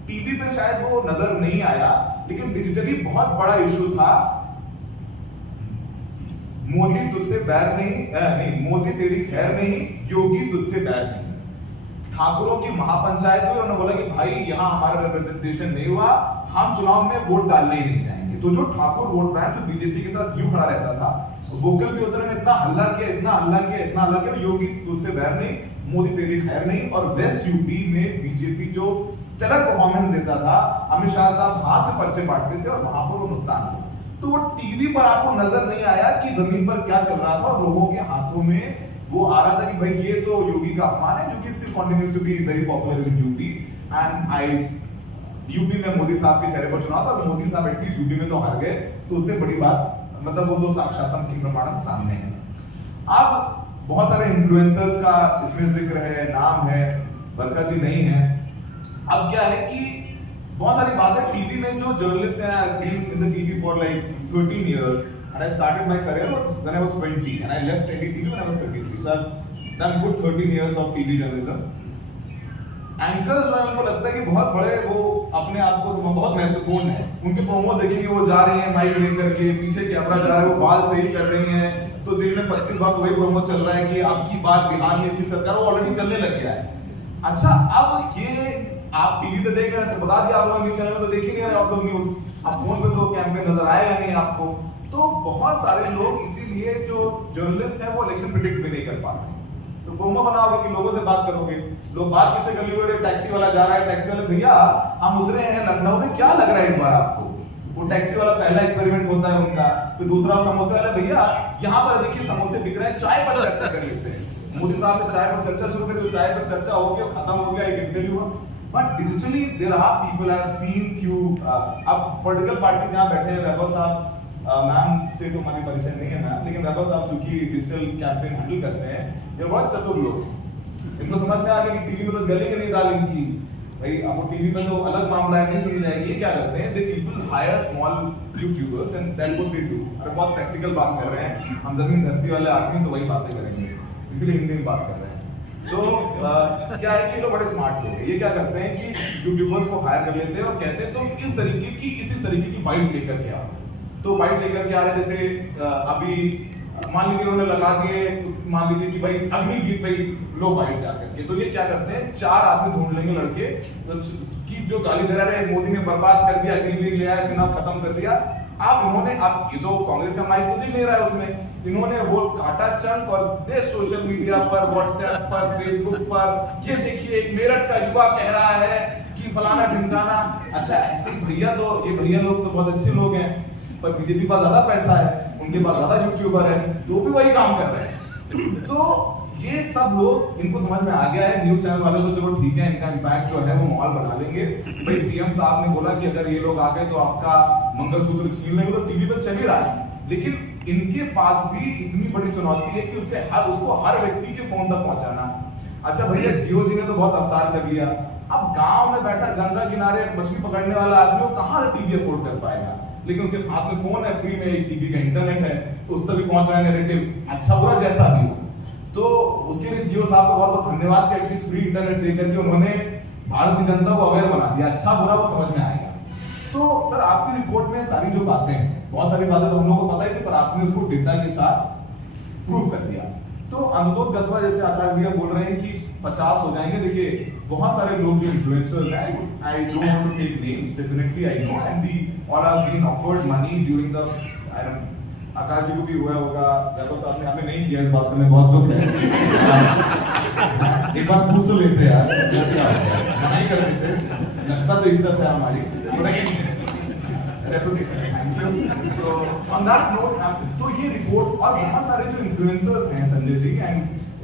टीवी पे शायद वो नजर नहीं आया, लेकिन डिजिटली बहुत बड़ा इशू था मोदी तुझसे बैर नहीं, मोदी तेरी खैर नहीं, योगी तुझसे बैर नहीं। ठाकुरों की महापंचायत हुई, उन्होंने बोला कि भाई यहाँ हमारा रिप्रेजेंटेशन नहीं हुआ, हम चुनाव में वोट डालने ही नहीं जाएंगे। तो जो ठाकुर वोट बैंक तो बीजेपी के साथ यूं खड़ा रहता था, वोकल भी उन्होंने इतना हल्ला किया, इतना हल्ला किया, इतना हल्ला किया, योगी तुझसे बैर नहीं, मोदी तेरी खैर नहीं। और वेस्ट यूपी में बीजेपी जो स्टेलर परफॉर्मेंस देता था, अमित शाह साहब हाथ से पर्चे बांटते थे और वहां पर वो नुकसान हुआ। तो वो टीवी पर आपको नजर नहीं आया कि जमीन पर क्या चल रहा था, और लोगों के हाथों में वो आ रहा था कि भाई ये तो योगी का अपमान है, जो कि still continues to be very popular in UP. And I UP में मोदी साहब के चेहरे पर चुनाव था, और मोदी साहब एटलीस्ट यूपी में तो हार गए, तो उससे बड़ी बात मतलब वो तो साक्षात्म की प्रमाणम सामने है। अब बहुत सारे इन्फ्लुएंसर्स का इसमें जिक्र है, नाम है, बरखा जी नहीं है। अब क्या है कि बहुत सारी बातें टीवी में जो जर्नलिस्ट हैं, I've been in the TV for like 13 years and I started my career when I was 20 and I left NDTV when I was 33. So I've done good 13 years of TV journalism. Anchors जो है उनको लगता है कि बहुत बड़े, वो अपने आप को बहुत महत्वपूर्ण है। उनके प्रोमो देखेंगे, वो जा रही हैं माइक लेकर के, पीछे कैमरा जा रहा है, वो बाल सही कर रही हैं, तो दिन में 25 बार वही प्रोमो चल रहा है कि आपकी बात बिहार में इसकी सरकार, वो ऑलरेडी चलने लग गया है। अच्छा, अब ये आप टीवी पे देख रहे हैं तो बता दिया, आप लोग न्यूज चैनल पे तो देख ही नहीं रहे आप लोग न्यूज, आप फोन पे तो कैंपेन नजर आएगा नहीं आपको। तो बहुत सारे लोग इसीलिए जो जर्नलिस्ट है वो इलेक्शन प्रिडिक्ट भी नहीं कर पाते। तो प्रोमो बनाओगे कि लोगों से बात करोगे, लोग बात किससे कर लिए, टैक्सी वाला जा रहा है, टैक्सी वाले भैया हम उतरे हैं लखनऊ में, क्या लग रहा है इस बार आपको? वो टैक्सी वाला पहला एक्सपेरिमेंट होता है उनका। फिर दूसरा समोसे वाला, भैया यहाँ पर देखिए समोसे बिक रहे हैं, चाय पर चर्चा कर लेते हैं। मोदी साहब ने चाय पर चर्चा शुरू कर दी, चाय पर चर्चा हो गया, खत्म हो गया, एक इंटरव्यू हुआ। But digitally there are people have seen few, अब पॉलिटिकल पार्टीज यहाँ बैठे हैं, वैभव साहब मैम से तो हमारी परिचय नहीं है मैम, लेकिन वैभव साहब चूंकि डिजिटल कैंपेन हैंडल करते हैं, ये बहुत चतुर लोग, इनको समझ में आ गया कि टीवी में तो गलेंगे नहीं दाल इनकी, भाई आपको टीवी में तो अलग मामला है, नहीं सुनी जाएगी। ये क्या करते हैं, they people hire small YouTubers and that what they do. अरे बहुत प्रैक्टिकल बात कर रहे हैं, हम जमीन धरती वाले आदमी, तो वही बातें करेंगे, इसलिए हिंदी में बात कर रहे हैं। तो क्या है कि ये लोग बड़े स्मार्ट लोग हैं, ये क्या करते हैं कि यूट्यूबर्स को हायर कर लेते हैं और कहते हैं तुम इस तरीके की, इसी तरीके की बाइट लेकर के आओ। तो बाइट लेकर के आ रहे, जैसे अभी मान लीजिए उन्होंने लगा दिए, मान लीजिए कि भाई अग्निवीर पे लो बाइट जाकर के, तो ये क्या करते हैं, 4 आदमी ढूंढ लेंगे लड़के कि जो गाली दे रहे हैं मोदी ने बर्बाद कर दिया, अग्निवीर ले आया, चुनाव खत्म कर दिया। अब इन्होंने, अब ये तो कांग्रेस का माइक तो दिख नहीं रहा है उसमें, इन्होंने वो काटा चंक और दे सोशल मीडिया पर, व्हाट्सएप पर, फेसबुक पर, ये देखिए एक मेरठ का युवा कह रहा है कि फलाना ढिमकाना। अच्छा, ऐसे भैया तो, ये भैया लोग तो बहुत अच्छे लोग हैं, पर बीजेपी पास ज्यादा पैसा है, उनके पास ज्यादा यूट्यूबर है, तो भी वही काम कर रहे हैं। तो ये सब लोग, इनको समझ में आ गया है, न्यूज चैनल वाले तो चलो ठीक है, इनका इम्पैक्ट जो है वो माहौल बना लेंगे। भाई पीएम साहब ने बोला कि अगर ये लोग आ गए तो आपका मंगलसूत्र छीन लेंगे, तो टीवी पर चल ही रहा है। लेकिन इनके पास भी इतनी बड़ी चुनौती है कि उसको हर व्यक्ति के फोन तक पहुंचाना। अच्छा भैया, जियो जी ने तो बहुत अवतार कर लिया, अब गांव में बैठा गंगा किनारे मछली पकड़ने वाला आदमी वो कहां से टीवी अफोर्ड कर पाएगा, लेकिन उसके हाथ में फोन है, फ्री में 1 GB का इंटरनेट है, तो उस तक भी पहुंच रहा है नैरेटिव, अच्छा बुरा जैसा भी हो। तो उसके लिए जियो साहब को बहुत बहुत धन्यवाद कि एटलीस्ट फ्री इंटरनेट देकर के उन्होंने भारत की जनता को अवेयर बना दिया, अच्छा बुरा वो समझ में आएगा। तो सर आपकी रिपोर्ट में सारी जो बातें हैं, बहुत सारी बातें तो हम लोग को पता ही थी, पर आपने उसको डेटा के साथ प्रूव कर दिया। तो अनुतोष गत्वा जैसे आकाश भैया बोल रहे हैं कि 50 हो जाएंगे, देखिए बहुत सारे लोग जो इन्फ्लुएंसर्स हैं, I don't want to take names, definitely I know, and we all have been offered money during the, I don't, Aakash ji को भी हुआ होगा, वैभव साहब ने हमें नहीं किया, इस बात में बहुत दुख है। एक बार पूछ तो लेते यार, मना ही कर देते, लगता तो इज्जत है हमारी, reputation. So on that note, तो ये रिपोर्ट और बहुत सारे जो इन्फ्लुएंसर्स हैं Sanjay ji, and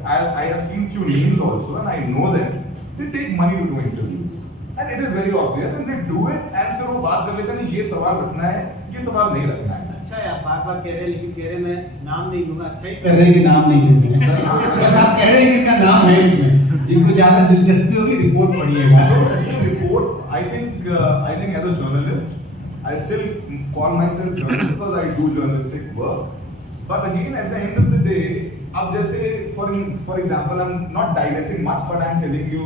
I have seen few names also and I know them, they take money to do interviews and it is very obvious and they do it, and फिर वो बात कर लेते हैं ये सवाल रखना है, ये सवाल नहीं रखना है। अच्छा है, आप बार-बार कह रहे हैं, लेकिन कह रहे मैं नाम नहीं दूंगा, अच्छा ही कह रहे हैं कि नाम नहीं देंगे सर, बस आप कह रहे हैं कि इनका नाम है इसमें, जिनको ज्यादा दिलचस्पी होगी रिपोर्ट पढ़िएगा। ये report I think as a journalist I still call myself journalist because I do journalistic work, but again at the end of the day, अब जैसे for example, I'm not digressing much, but I'm telling you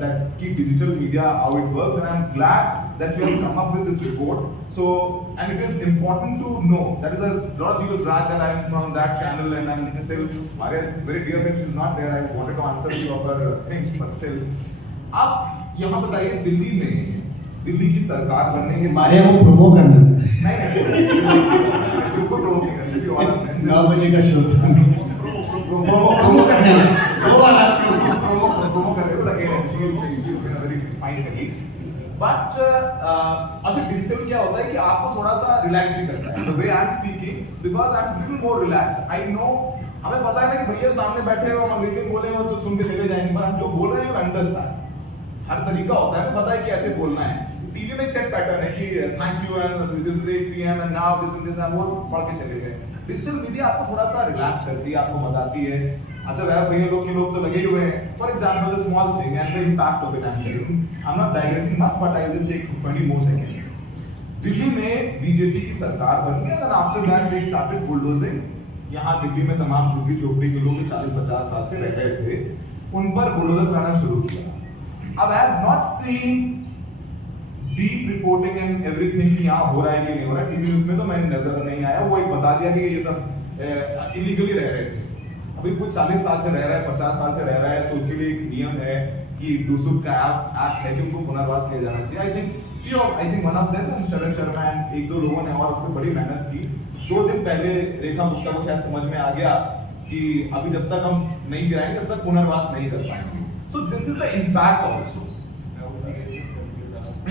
that कि digital media how it works, and I'm glad that you have come up with this report. So, and it is important to know that is a lot of people brag that I am from that channel and I'm still, Maria's very dear friend, she's not there. I wanted to answer few of her things, but still. आप यहाँ बताइए दिल्ली की सरकार बनने के मारिया को promo करना बिल्कुल प्रोमो नहीं करते भी वाला 9 बजे का शो था प्रोमो करने वो वाला प्रोमो कर रहे हो again she's been a very fine colleague but अच्छा डिजिटल क्या होता है कि आपको थोड़ा सा रिलैक्स भी करता है the way I'm speaking because I'm little more relaxed I know हमें पता है ना कि भैया सामने बैठे हो हम अंग्रेजी में बोले वो तो सुन के चले जाएंगे पर हम जो बोल रहे हैं वो अंडरस्टैंड हर तरीका होता है पता है कि ऐसे बोलना है टीवी में एक सेट पैटर्न है कि thank you and this is 8 PM and now this and वो पढ़ के चले गए डिजिटल मीडिया आपको थोड़ा सा रिलैक्स करती है आपको बताती है अच्छा भैया लोग तो लगे हुए हैं for example the small thing and the impact of it I am not digressing much but I will just take 20 more seconds Delhi में बीजेपी की सरकार बनी and after that they started bulldozing यहाँ दिल्ली में तमाम झुग्गी झोपड़ी के लोग 40-50 साल से रह रहे थे उन पर बुलडोजर चलाना शुरू किया अब I have not seen deep reporting and everything कि यहाँ हो रहा है कि नहीं हो रहा है टीवी न्यूज़ में तो मैंने नजर नहीं आया वो एक बता दिया कि ये सब इलीगली रह रहे थे अभी कुछ 40 साल से रह रहा है 50 साल से रह रहा है तो उसके लिए एक नियम है कि डूसुक का एक्ट है कि उनको पुनर्वास किया जाना चाहिए I think one of them Sharad Sharma and एक दो लोगों ने और उस पर बड़ी मेहनत की 2 दिन पहले रेखा गुप्ता को शायद समझ में आ गया कि अभी जब तक हम नहीं गिराएंगे तब तक पुनर्वास नहीं कर पाएंगे so this is the impact also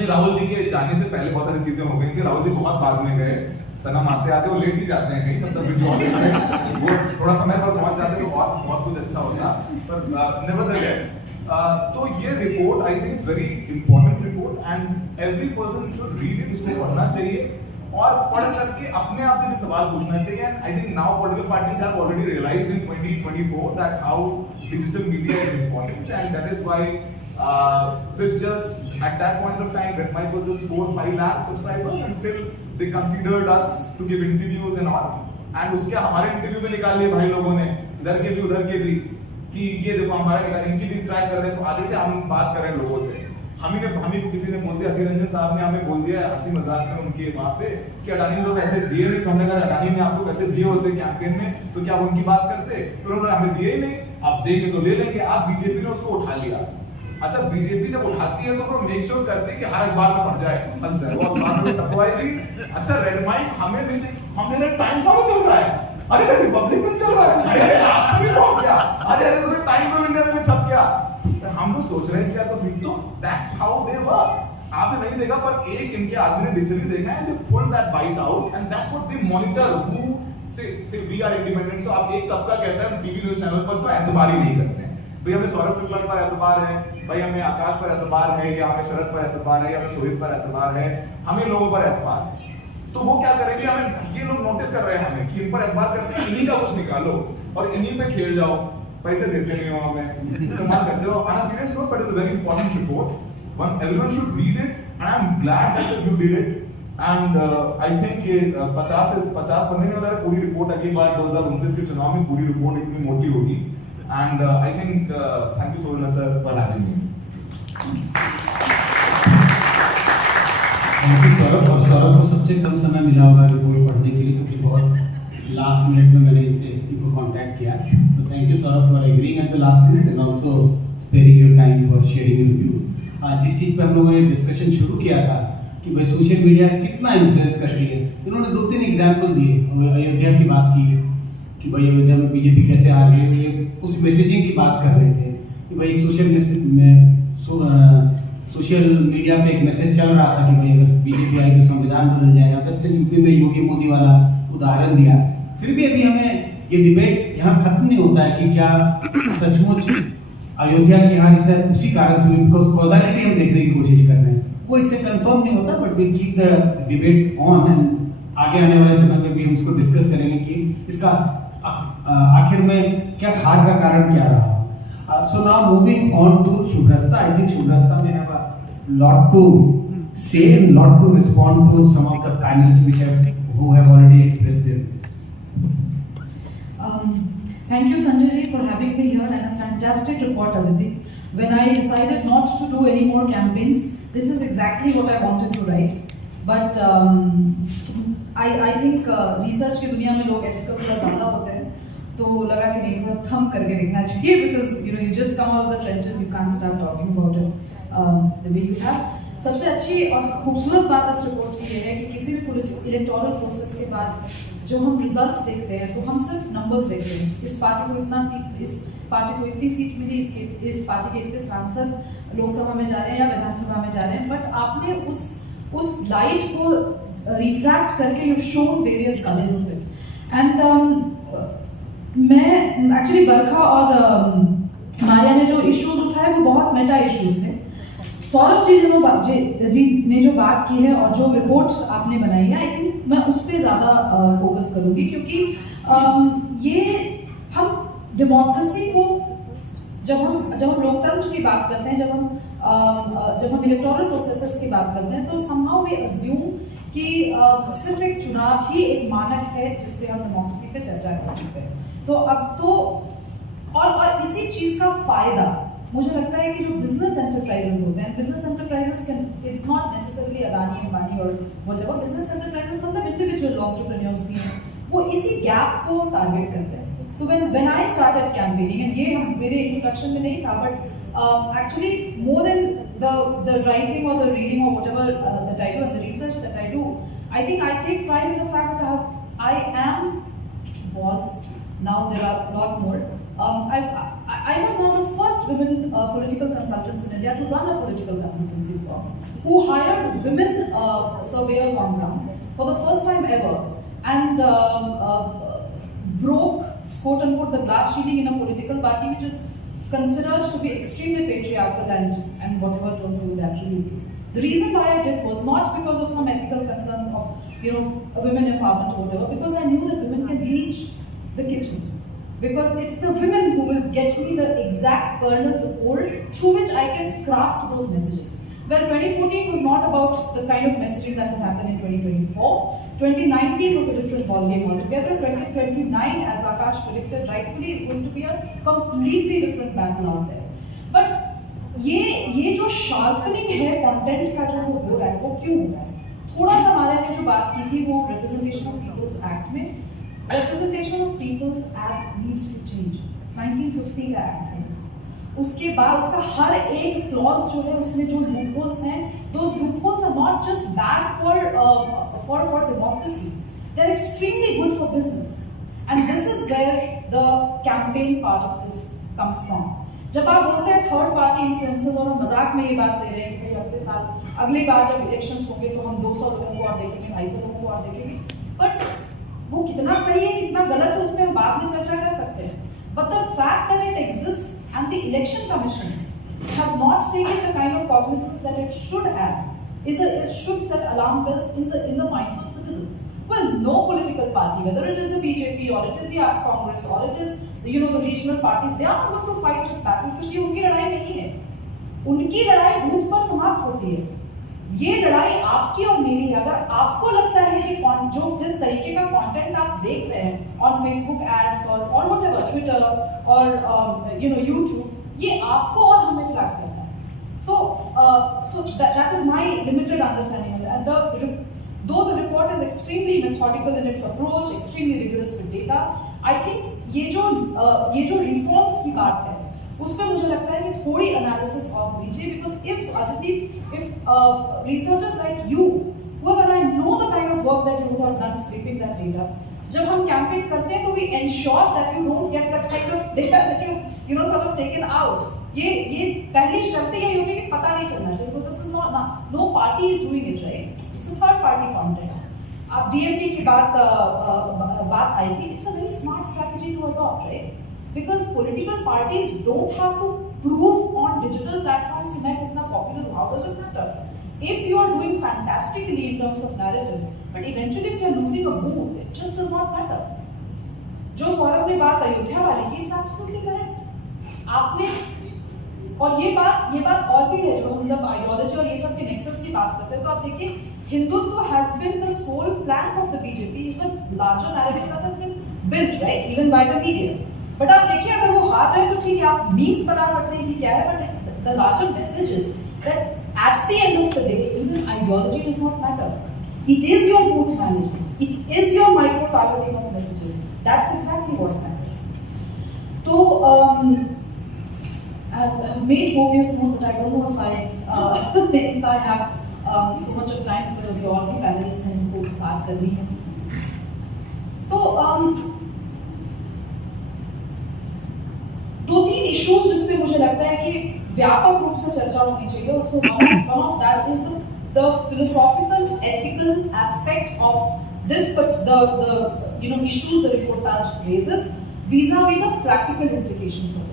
Rahul ji के जाने से पहले बहुत सारी चीजें हो गई थी राहुल जी बहुत बाद में गए सनम आते आते वो लेट ही जाते हैं कहीं मतलब जो वो थोड़ा समय पर पहुंच जाते तो और बहुत कुछ अच्छा होता पर नेवरदलेस तो ये report I think it's very important report and every person should read it इसको पढ़ना चाहिए और पढ़ करके अपने आप से भी सवाल पूछना चाहिए and I think now political parties have already realised in 2024 that how digital media is important and that is why with just at that point of time Red Mike was just 4-5 lakh subscribers and still they considered us to give interviews and all and उसके हमारे interview में निकाल लिए भाई लोगों ने इधर के भी उधर के भी कि ये देखो हमारे निकाल इनकी भी ट्राई कर रहे हैं तो आधे से हम बात कर रहे हैं लोगों से हमें किसी ने बोल दिया अधीर रंजन साहब ने हमें बोल दिया हंसी मजाक में उनके वहां पे कि अडानी तो पैसे दिए नहीं तो हमने कहा अडानी ने आपको पैसे दिए होते कैंपेन में तो क्या उनकी बात करते फिर उन्होंने हमें दिए ही नहीं आप देंगे तो ले लेंगे आप बीजेपी ने उसको उठा लिया अच्छा बीजेपी जब उठाती है तो वो मेक श्योर करते हैं कि हर अखबार में पढ़ जाए फंस जाए वो अखबार में छपवाएगी अच्छा रेड माइक हमें नहीं हम दे रहे टाइम्स में चल रहा है अरे रिपब्लिक में चल रहा है अरे आज तक भी पहुंच गया अरे उसमें टाइम्स ऑफ इंडिया में छप गया हम तो सोच रहे हैं क्या तो फिर तो दैट्स हाउ दे वर्क आपने नहीं देखा पर एक इनके आदमी ने डिजिटली देखा है they pull that bite out and that's what they monitor who say we are independent so आप एक तबका कहता है टीवी न्यूज़ चैनल पर तो एतबार ही नहीं करते हैं भाई हमें सौरभ शुक्ला पर एतबार है भाई हमें आकाश पर एतबार है या हमें शरद पर एतबार है या हमें शोहित पर एतबार है हमें लोगों पर एतबार है तो वो क्या करेंगे हमें ये लोग नोटिस कर रहे हैं हमें कि इन पर एतबार करते हैं इन्हीं का कुछ निकालो और इन्हीं पे खेल जाओ पैसे देते नहीं हो हमें इस्तेमाल करते हो on a serious note but it's a very important report one everyone should read it and I am glad that you did it and I think ये 50 पन्ने में वाला पूरी रिपोर्ट अगली बार 2029 के चुनाव में पूरी रिपोर्ट इतनी मोटी होगी and I think thank you so much sir for having me thank you Saurabh और सौरभ को सबसे कम समय मिला होगा रिपोर्ट पढ़ने के लिए क्योंकि बहुत लास्ट मिनट में मैंने इनको कांटेक्ट किया तो thank you Saurabh for agreeing at the last minute and also sparing your time for sharing your views जिस चीज़ पर हम लोगों ने डिस्कशन शुरू किया था कि भाई सोशल मीडिया कितना इन्फ्लुएंस करती है इन्होंने 2-3 एग्जाम्पल दिए अयोध्या की बात की कि भाई अयोध्या में बीजेपी कैसे आ रही है ये उस मैसेजिंग की बात कर रहे थे कि भाई एक सोशल मीडिया पे एक मैसेज चल रहा था कि भाई अगर बीजेपी आई तो संविधान बदल जाएगा वेस्टर्न यूपी में योगी मोदी वाला उदाहरण दिया फिर भी अभी हमें ये डिबेट यहाँ खत्म नहीं होता है कि क्या सचमुच अयोध्या की हार इससे उसी कारण से बिकॉज कॉजालिटी हम देखने की कोशिश कर रहे हैं वो इससे कंफर्म नहीं होता but we keep the debate on and आगे आने वाले समय में भी हम इसको डिस्कस करेंगे कि इसका आखिर में क्या हार का कारण क्या रहा so now moving on to Shubhrasta I think Shubhrasta may have a lot to say and lot to respond to some of the panelists who have already expressed their views. Thank you Sanjay ji for having me here and a fantastic report Aditi. When I decided not to do any more campaigns, this is exactly what I wanted to write. But I think research की दुनिया में लोग ethical थोड़ा ज़्यादा होते हैं, तो लगा कि नहीं थोड़ा थम करके लिखना चाहिए because you just come out of the trenches, you can't start talking about it the way you have. सबसे अच्छी और खूबसूरत बात इस रिपोर्ट की ये है कि किसी भी इलेक्टोरल प्रोसेस के बाद जो हम रिजल्ट्स देखते हैं तो हम सिर्फ नंबर्स देखते हैं, इस पार्टी को इतना सीट, इस पार्टी को इतनी सीट मिली, इस पार्टी के इतने सांसद लोकसभा में जा रहे हैं या विधानसभा में जा रहे हैं, बट आपने उस लाइट को रिफ्रैक्ट करके you shown various colours of it. And मैं एक्चुअली बरखा और मारिया ने जो इश्यूज उठाए वो बहुत मेटा इश्यूज थे. सौरभ जी ने जो बात की है और जो रिपोर्ट आपने बनाई है, आई थिंक मैं उस पर ज़्यादा फोकस करूँगी, क्योंकि ये हम डेमोक्रेसी को जब हम लोकतंत्र की बात करते हैं, जब हम इलेक्टोरल प्रोसेसेस की बात करते हैं, तो समहाउ वी अज्यूम कि सिर्फ एक चुनाव ही एक मानक है जिससे हम डेमोक्रेसी पे चर्चा कर सकते हैं. तो अब तो और इसी चीज़ का फायदा मुझे लगता है कि जो बिजनेस एंटरप्राइजेस होते हैं, business enterprises can, it's not necessarily Adani Ambani और व्हाटएवर, बिजनेस एंटरप्राइजेस मतलब इंडिविजुअल एंटरप्रेन्योर्स भी हैं, वो इसी गैप को टारगेट करते हैं. So when I started campaigning, and ये मेरे इंट्रोडक्शन में नहीं था, but actually more than the writing और द रीडिंग और whatever that I do and the research that I do, I think I take pride in the fact that I was, now there are a lot more. I was one of the first women political consultants in India to run a political consultancy firm, who hired women surveyors on ground for the first time ever, and broke, quote unquote, the glass ceiling in a political party which is considered to be extremely patriarchal and whatever terms you would attribute to. The reason why I did was not because of some ethical concern of women empowerment or whatever, because I knew that women can reach the kitchen. Because it's the women who will get me the exact kernel, the core, through which I can craft those messages. Well, 2014 was not about the kind of messaging that has happened in 2024. 2019 was a different ballgame altogether. 2029, as Akash predicted rightfully, is going to be a completely different battle out there. But ये जो sharpening है content का जो हो रहा है, वो क्यों हो रहा है? थोड़ा सा हमारे ने जो बात की थी वो Representation of Peoples Act में, Representation of Peoples Act needs to change. 1950 का एक्ट है. उसके बाद उसका हर एक क्लॉज जो है उसमें जो लूपहोल्स हैं, those loopholes are not just bad for democracy. They're extremely good for business. And this is where the campaign part of this comes from. जब आप बोलते हैं थर्ड पार्टी इन्फ्लुएंसर्स और हम मजाक में ये बात ले रहे हैं कि भाई अगली बार जब इलेक्शंस होंगे तो हम 200 लोगों को और देखेंगे, 250 लोगों को और देखेंगे, बट वो कितना सही है कितना गलत है उसमें हम बाद में चर्चा कर सकते हैं. But the fact that it exists and the election commission has not taken the kind of cognizance that it should have it should set alarm bells in the minds of citizens. Well, no political party, whether it is the BJP or it is the Congress or it is the regional parties, they are not going to fight this battle क्योंकि उनकी लड़ाई नहीं है. उनकी लड़ाई booth पर समाप्त होती है. ये लड़ाई आपकी और मेरी है. अगर आपको लगता है कि जो जिस तरीके का कंटेंट आप देख रहे हैं ऑन फेसबुक एड्स और व्हाटएवर, ट्विटर और यूट्यूब, ये आपको और हमें फ्लैग करता है. So that is my limited understanding of that. Though the report is extremely methodical in its approach, extremely rigorous with data, I think ये जो reforms की बात है उसमें मुझे लगता है कि थोड़ी एनालिसिस और होनी चाहिए. Because if researchers like you, whoever, I know the kind of work that you have done scraping that data, जब हम कैंपेन करते हैं तो we ensure that you don't get that kind of data that you sort of taken out. ये पहली शर्त यही होती है कि पता नहीं चलना चाहिए, because this is not, no party is doing it, right? It's a third party content. अब DMT की बात आई थी, it's a very smart strategy to adopt, right? Because political parties don't have to prove on digital platforms कि मैं कितना popular हूँ. How does it matter? If you are doing fantastically in terms of narrative, but eventually if you are losing a booth, it just does not matter. जो सौरभ ने बात अयोध्या वाली की, it's absolutely correct. आपने और ये बात और भी है जो मतलब आइडियोलॉजी और ये सब के नेक्सस की बात करते हैं, तो आप देखिए Hindutva has been the sole plank of the BJP, is a larger narrative that has been built, right, even by the media. But आप देखिए अगर वो हार रहे तो ठीक है, आप मीम्स बना सकते हैं कि क्या है, but it's the larger message is that at the end of the day, even ideology does not matter. It is your booth management. It is your micro-targeting of messages. That's exactly what matters. So, I've made copious note, but I don't know if I have so much of time because of the all the panelists and who बात करनी है. तो दो तीन issues जिस पे मुझे लगता है कि व्यापक रूप से चर्चा होनी चाहिए. उसको one of that is the philosophical, ethical aspect of this, but the issues the reportage raises vis-a-vis the practical implications of it.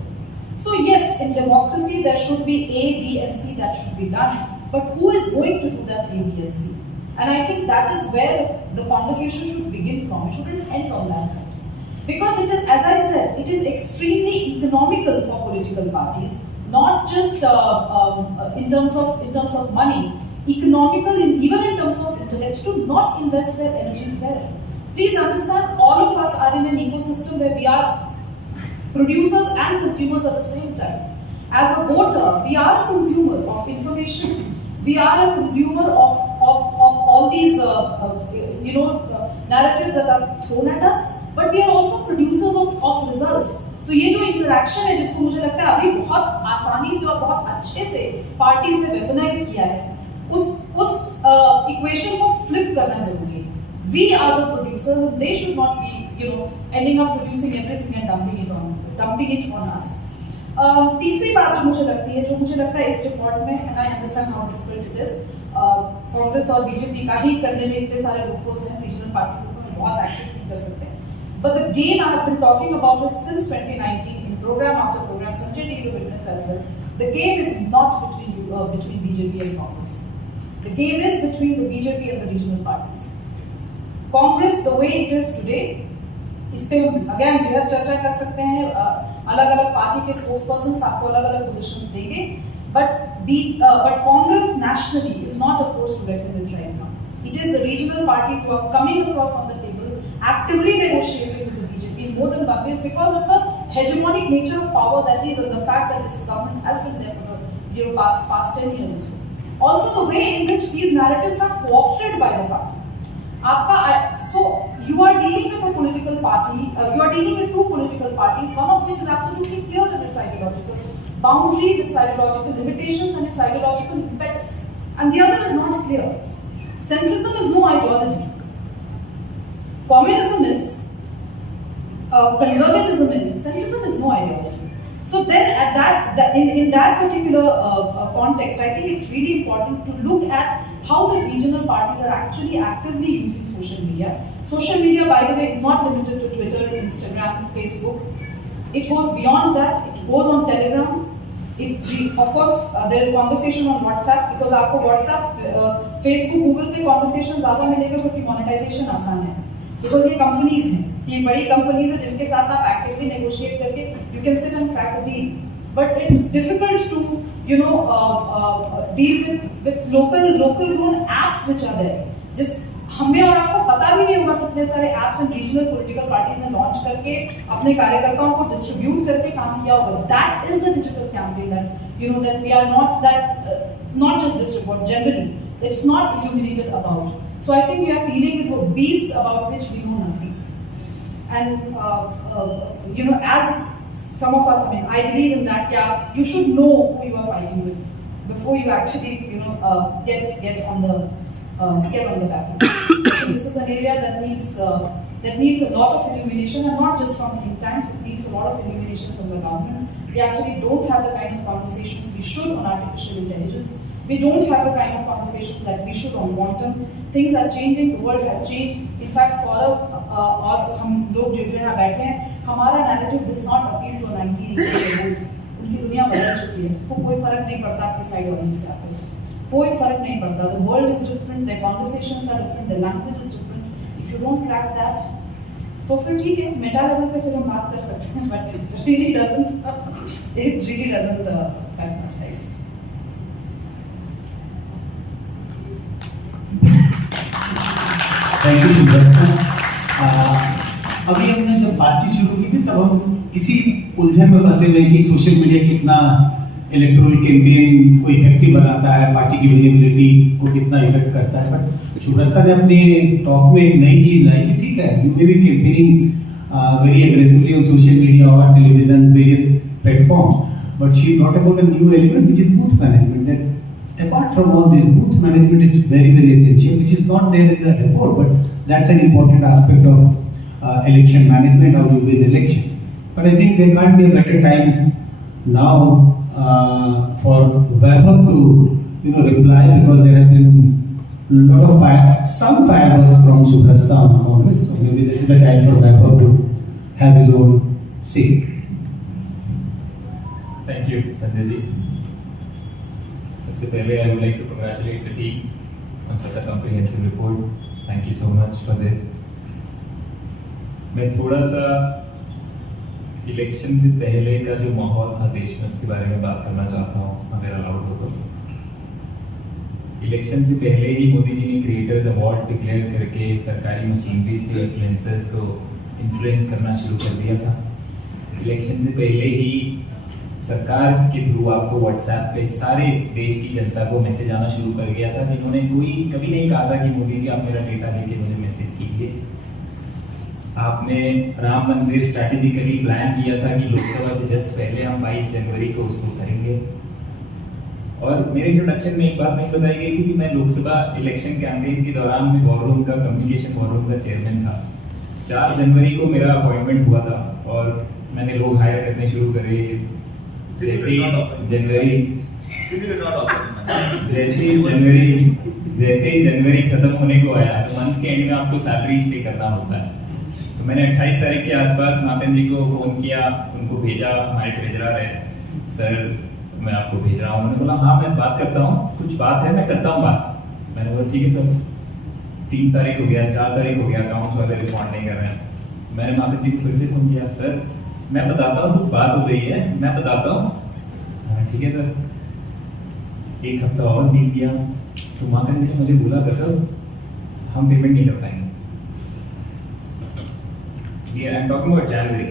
So yes, in democracy there should be A, B, and C that should be done. But who is going to do that A, B, and C? And I think that is where the conversation should begin from. It shouldn't end on that note. Because it is, as I said, it is extremely economical for political parties, not just in terms of money, economical even in terms of intellect, to not invest their energies there. Please understand, all of us are in an ecosystem where we are producers and consumers at the same time. As a voter, we are a consumer of information. We are a consumer of all these narratives that are thrown at us. But we are also producers of results. तो ये जो interaction है जिसको मुझे लगता है अभी बहुत आसानी से और बहुत अच्छे से पार्टीज ने वेपनाइज किया है, उस इक्वेशन को फ्लिप करना जरूरी है. We are the producers and they should not be ending up producing everything and dumping it on us. तीसरी बात जो मुझे लगता है इस रिपोर्ट में, and I understand how difficult it is, Congress और बीजेपी का ही करने में इतने सारे लूपहोल्स हैं, रीजनल पार्टीज को हम बहुत एक्सेस नहीं कर सकते. But the game I have been talking about is since 2019 in program after program. Sanjay Ji is a witness as well. The game is not between BJP and Congress. The game is between the BJP and the regional parties. Congress, the way it is today, इस पे हम again बेहद चर्चा कर सकते हैं. अलग-अलग party के स्पोक्सपर्सन्स आपको अलग-अलग पोजीशंस देंगे. But Congress nationally is not a force to reckon with right now. It is the regional parties who are coming across on the table, actively negotiating with the BJP in more than one way because of the hegemonic nature of power that is, and the fact that this government has been there for the past 10 years or so. Also, the way in which these narratives are co-opted by the party. So you are dealing with a political party. You are dealing with two political parties, one of which is absolutely clear in its ideological boundaries, its ideological limitations, and its ideological impetus, and the other is not clear. Centrism is no ideology. Communism is. Conservatism is. Centrism is no ideology. So then, in that particular context, I think it's really important to look at how the regional parties are actually actively using social media. Social media, by the way, is not limited to Twitter, Instagram, Facebook. It goes beyond that. It goes on Telegram. Of course, there is conversation on WhatsApp because आपको WhatsApp, Facebook, Google पे conversation ज़्यादा मिलेगा क्योंकि monetization आसान है. Because ये companies हैं, ये बड़ी companies हैं जिनके साथ आप actively negotiate करके you can sit and crack a deal. But it's difficult to deal with local grown apps which are there. Just हमें और आपको पता भी नहीं होगा कितने सारे apps and regional political parties ने launch करके अपने कार्यकर्ताओं को distribute करके काम किया होगा. That is the digital campaign that that we are not just this report generally. It's not illuminated about. So I think we are dealing with a beast about which we know nothing. And as some of us, I believe in that. Yeah, you should know who you are fighting with before you actually get on the battlefield. This is an area that needs a lot of illumination, and not just from think tanks. It needs a lot of illumination from the government. We actually don't have the kind of conversations we should on artificial intelligence. We don't have the kind of conversations that we should on quantum. Things are changing. The world has changed. In fact, Saurabh और हम लोग जो यहाँ बैठे हैं, हमारा narrative does not appeal to a 1980-year-old. उनकी दुनिया बदल चुकी है. तो कोई फर्क नहीं पड़ता आपके साइड ऑडियंस से आते हैं. कोई फर्क नहीं पड़ता. The world is different. Their conversations are different. Their language is different. If you don't crack that, तो फिर ठीक है. मेटा लेवल पे फिर हम बात कर सकते हैं. But it really doesn't have much ice. Thank you Subrata. अभी हमने जब बातचीत शुरू की थी तब हम इसी उलझन में फंसे हुए कि सोशल मीडिया कितना इलेक्टोरल कैंपेन को इफेक्टिव बनाता है, पार्टी की विजिबिलिटी को कितना इफेक्ट करता है। बट सुब्रता ने अपने टॉक में एक नई चीज लाई कि ठीक है, you may be campaigning very aggressively on social media or television, various platforms, but she brought about a new element which is booth management. That apart from all this, booth management is very essential, which is not there in the report, but that's an important aspect of election management, how you win election. But I think there can't be a better time now for Vaibhav to reply, because there have been a lot of some fireworks from Subrata on Congress. So maybe this is the time for Vaibhav to have his own say. Thank you, Sanjay ji. सबसे पहले I would like to congratulate the team on such a comprehensive report. Thank you so much for this. मैं थोड़ा सा election से पहले का जो माहौल था देश में उसके बारे में बात करना चाहता हूँ, अगर अलाउड हो तो। इलेक्शन से पहले ही मोदी जी ने क्रिएटर्स अवार्ड डिक्लेयर करके सरकारी मशीनरी से इन्फ्लुएंसर्स को इन्फ्लुएंस करना शुरू कर दिया था। इलेक्शन से पहले ही सरकार के थ्रू आपको व्हाट्सएप पे सारे देश की जनता को मैसेज आना शुरू कर गया था, जिन्होंने कोई कभी नहीं कहा था कि मोदी जी आप मेरा डेटा लेके मुझे मैसेज कीजिए। आपने राम मंदिर स्ट्रैटेजिकली प्लान किया था कि लोकसभा से जस्ट पहले हम 22 जनवरी को उसको करेंगे। और मेरे इंट्रोडक्शन में एक बात नहीं बताई गई थी कि मैं लोकसभा इलेक्शन कैंपेन के दौरान में वॉर रूम का कम्युनिकेशन वॉर रूम का चेयरमैन था। 4 जनवरी को मेरा अपॉइंटमेंट हुआ था और मैंने लोग हायर करने शुरू करे। जैसे ही जनवरी खत्म होने को आया तो मंथ के एंड में आपको सैलरीज पे करना होता है। तो मैंने 28 तारीख के आसपास मातन जी को फोन किया, उनको भेजा, हमारे ट्रेजरर है, सर मैं आपको भेज रहा हूँ। उन्होंने बोला हाँ मैं बात करता हूँ, कुछ बात है, मैं करता हूँ बात। मैंने बोला ठीक है सर। 3 तारीख हो गया, 4 तारीख हो गया, अकाउंट्स वाले रिस्पॉन्ड नहीं कर रहे हैं। मैंने माता जी को फिर से फोन किया, सर मैं बताता हूँ, कुछ बात हो गई है, मैं बताता हूँ। ठीक है सर। 1 हफ्ता और बीत गया तो माता जी ने मुझे बोला बेटा हम पेमेंट नहीं कर पाएंगे। आई एम टॉकिंग अबाउट जनवरी।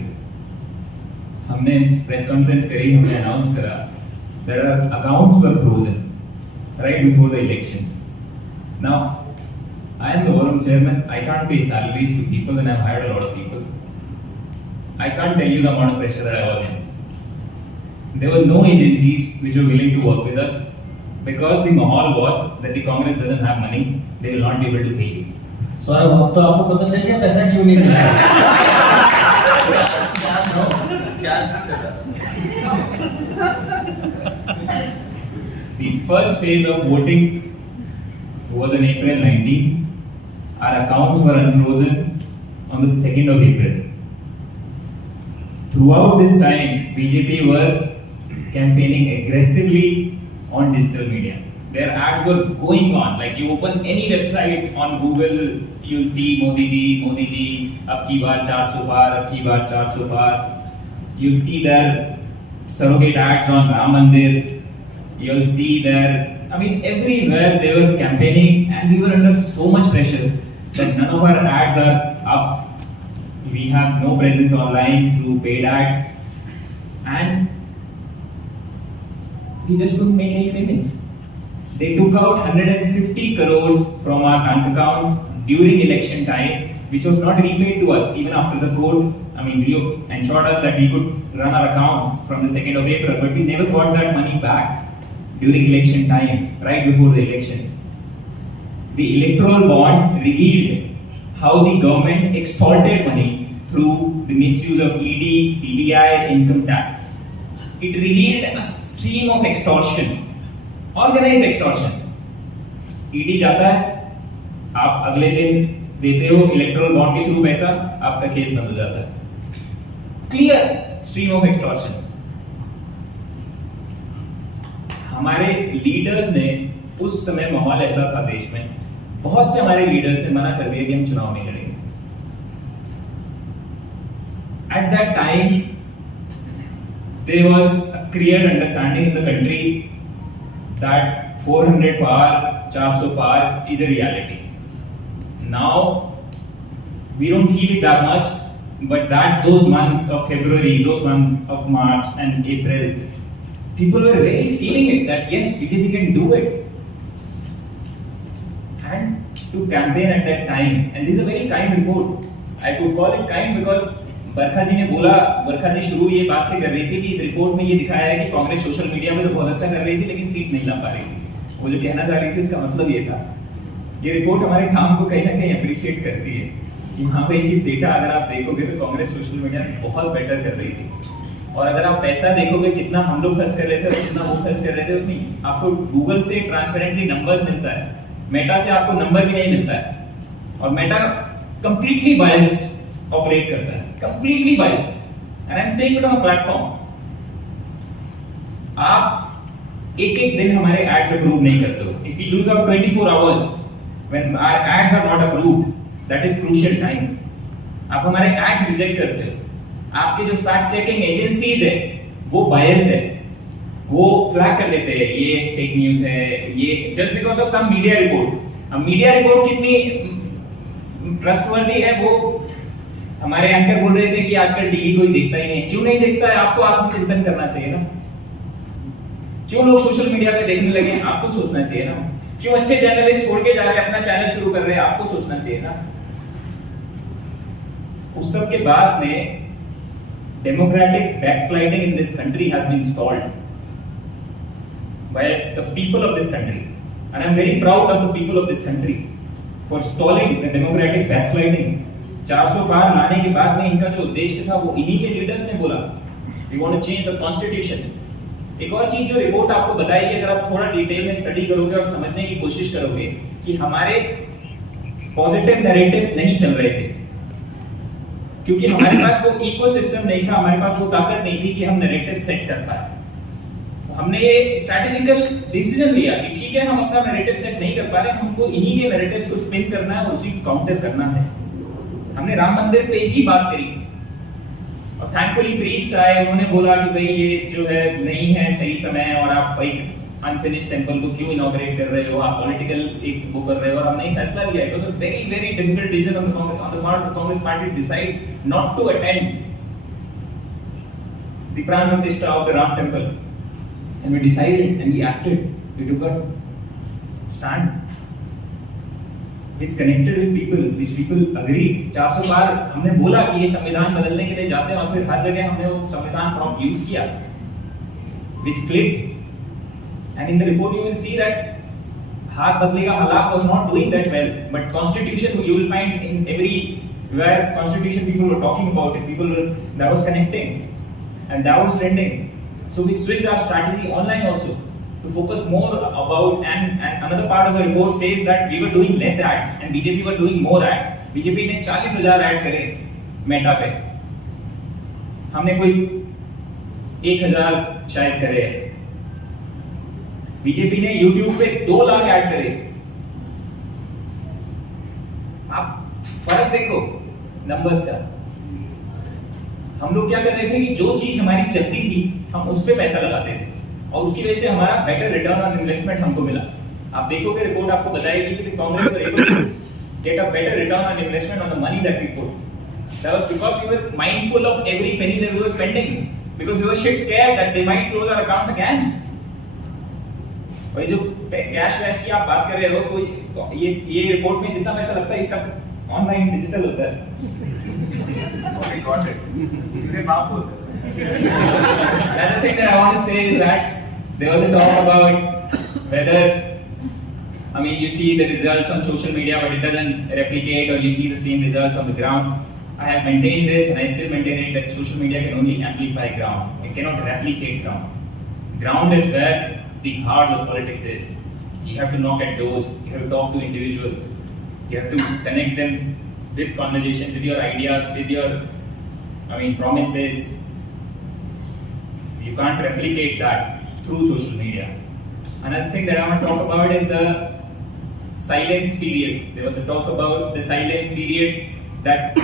हमने प्रेस कॉन्फ्रेंस करी, हमने अनाउंस करा that our accounts were frozen right before the elections. Now, I am the forum chairman. I can't pay salaries to people, and I've hired a lot of people. I can't tell you the amount of pressure that I was in. There were no agencies which were willing to work with us because the mahal was that the Congress doesn't have money. They will not be able to pay you. Sir अब तो आपको पता चल गया पैसा क्यों नहीं मिला। The first phase of voting was on April 19. Our accounts were unfrozen on the 2nd of April. Throughout this time, BJP were campaigning aggressively on digital media. Their ads were going on. Like you open any website on Google, you'll see Modi ji, ab ki baar 400 par, ab ki baar 400 par. You'll see their surrogate ads on Ram Mandir. You'll see their, I mean, everywhere they were campaigning, and we were under so much pressure that none of our ads are up. We have no presence online through paid ads, and we just couldn't make any payments. They took out 150 crores from our bank accounts during election time, which was not repaid to us even after the court. I mean, we ensured us that we could run our accounts from the 2nd of April, but we never got that money back during election times, right before the elections. The electoral bonds revealed how the government extorted money through the misuse of ED, CBI, income tax. It revealed a stream of extortion, organized extortion. ED जाता है, आप अगले दिन देते हो electoral bond के through पैसा, आपका केस बंद हो जाता है। Clear stream of extortion. हमारे लीडर्स ने उस समय माहौल ऐसा था देश में, बहुत से हमारे लीडर्स ने मना कर दिया कि हम चुनाव नहीं लड़ेंगे। At that time, there was a clear understanding in the country that 400 par, 400 par is a reality. Now, we don't feel it that much, but those months of February, those months of March and April, people were really feeling it that yes, BJP can do it. And to campaign at that time, and this is a very kind report. I could call it kind because बरखा जी ने बोला, बरखा जी शुरू ये बात से कर रही थी कि इस रिपोर्ट में ये दिखाया है कि कांग्रेस सोशल मीडिया में तो बहुत अच्छा कर रही थी लेकिन सीट नहीं ला पा रही थी। वो जो कहना चाह रही थी उसका मतलब ये था। ये रिपोर्ट हमारे काम को कहीं ना कहीं अप्रिशिएट करती है कि हाँ भाई ये डेटा अगर आप देखोगे तो कांग्रेस सोशल मीडिया में बहुत बेटर कर रही थी। और अगर आप पैसा देखोगे कितना हम लोग खर्च कर रहे थे और कितना वो खर्च कर रहे थे, उसमें आपको गूगल से ट्रांसपेरेंटली नंबर्स मिलता है, मेटा से आपको नंबर भी नहीं मिलता है। और मेटा कंप्लीटली बायस्ड ऑपरेट करता है, completely biased, and I am saying it on a platform. आप एक दिन हमारे एड्स अप्रूव नहीं करते हो। If you lose out 24 hours when our ads are not approved, that is crucial time. आप हमारे एड्स रिजेक्ट करते हो। आपके जो फैक्ट चेकिंग एजेंसीज है वो बायस्ड है, वो फ्लैग कर देते हैं ये फेक न्यूज है, ये just because of some media report. अब मीडिया रिपोर्ट कितनी ट्रस्टवर्दी है, वो हमारे एंकर बोल रहे थे कि आजकल टीवी कोई देखता ही नहीं। क्यों नहीं देखता है? आपको आत्मचिंतन करना चाहिए ना। क्यों लोग सोशल मीडिया पे देखने लगे? आपको सोचना चाहिए ना। क्यों अच्छे जर्नलिस्ट छोड़ के जा रहे हैं, अपना चैनल शुरू कर रहे हैं? आपको सोचना चाहिए ना। उस सब के बाद में democratic backsliding in this country has been stalled by the people of this country, and I'm very proud of the people of this country for stalling the democratic backsliding. 400 पार लाने के बाद में इनका जो उद्देश्य था वो इन्हीं के लीडर्स ने बोला, we want to change the constitution. एक और चीज जो रिपोर्ट आपको बताएगी, अगर आप थोड़ा डिटेल में स्टडी करोगे और समझने की कोशिश करोगे कि हमारे पॉजिटिव नैरेटिव्स नहीं चल रहे थे क्योंकि हमारे पास वो इकोसिस्टम नहीं था, हमारे पास वो ताकत नहीं थी कि हम नैरेटिव सेट कर पाए। हमने ये स्ट्रैटेजिकल डिसीजन लिया कि ठीक है हम अपना नैरेटिव सेट नहीं कर पा रहे, हमको इन्हीं के नैरेटिव्स को स्पिन करना है और उसी को काउंटर करना है। हमने राम मंदिर पे ही बात करी और थैंकफुली प्रीस्ट आए, उन्होंने बोला कि भाई ये जो है नहीं है सही समय और आप एक अनफिनिश्ड टेंपल को क्यों इनॉग्रेट कर रहे हो, आप पॉलिटिकल एक वो कर रहे हो। और हमने एक फैसला लिया। It was a very very difficult decision on the part of Congress party to decide not to attend the pran pratishtha of the Ram temple, and we decided and we acted, we took a stand which connected with people, which people agreed. 400 बार हमने बोला कि ये संविधान बदलने के लिए जाते हैं और फिर हर जगह हमने वो संविधान प्रॉम्प्ट यूज किया, which clicked. And in the report you will see that हाथ बदलेगा हालात was not doing that well, but constitution you will find in everywhere constitution people were talking about it, people were, that was connecting and that was trending. So we switched our strategy online also to focus more about, and another part of the report says that we were doing less ads and BJP were doing more ads. BJP ने 40,000 add करे Meta पे, हमने कोई 1,000 शायद करे। BJP ने YouTube पे 2 lakh add करे। आप फर्क देखो नंबर्स का। हम लोग क्या कर रहे थे कि जो चीज हमारी चलती थी हम उस पे पैसा लगाते थे और उसकी वजह से हमारा बेटर रिटर्न ऑन इन्वेस्टमेंट हमको मिला। आप देखोगे रिपोर्ट आपको बताएगी कि Congress were able to get a better return on investment on the money that we put. That was because we were mindful of every penny that we were spending, because we were shit scared that they might close our accounts again. और जो cash वैश की आप बात कर रहे हो, कोई ये रिपोर्ट में जितना पैसा लगता है ये सब ऑनलाइन डिजिटल होता है। Okay got it. सीधे बात बोलते हैं। Another thing that I want to say is that there was a talk about whether, I mean, you see the results on social media, but it doesn't replicate, or you see the same results on the ground. I have maintained this, and I still maintain it, that social media can only amplify ground. It cannot replicate ground. Ground is where the heart of politics is. You have to knock at doors. You have to talk to individuals. You have to connect them with conversation, with your ideas, with your, promises. You can't replicate that through social media. Another thing that I want to talk about is the silence period. There was a talk about the silence period, that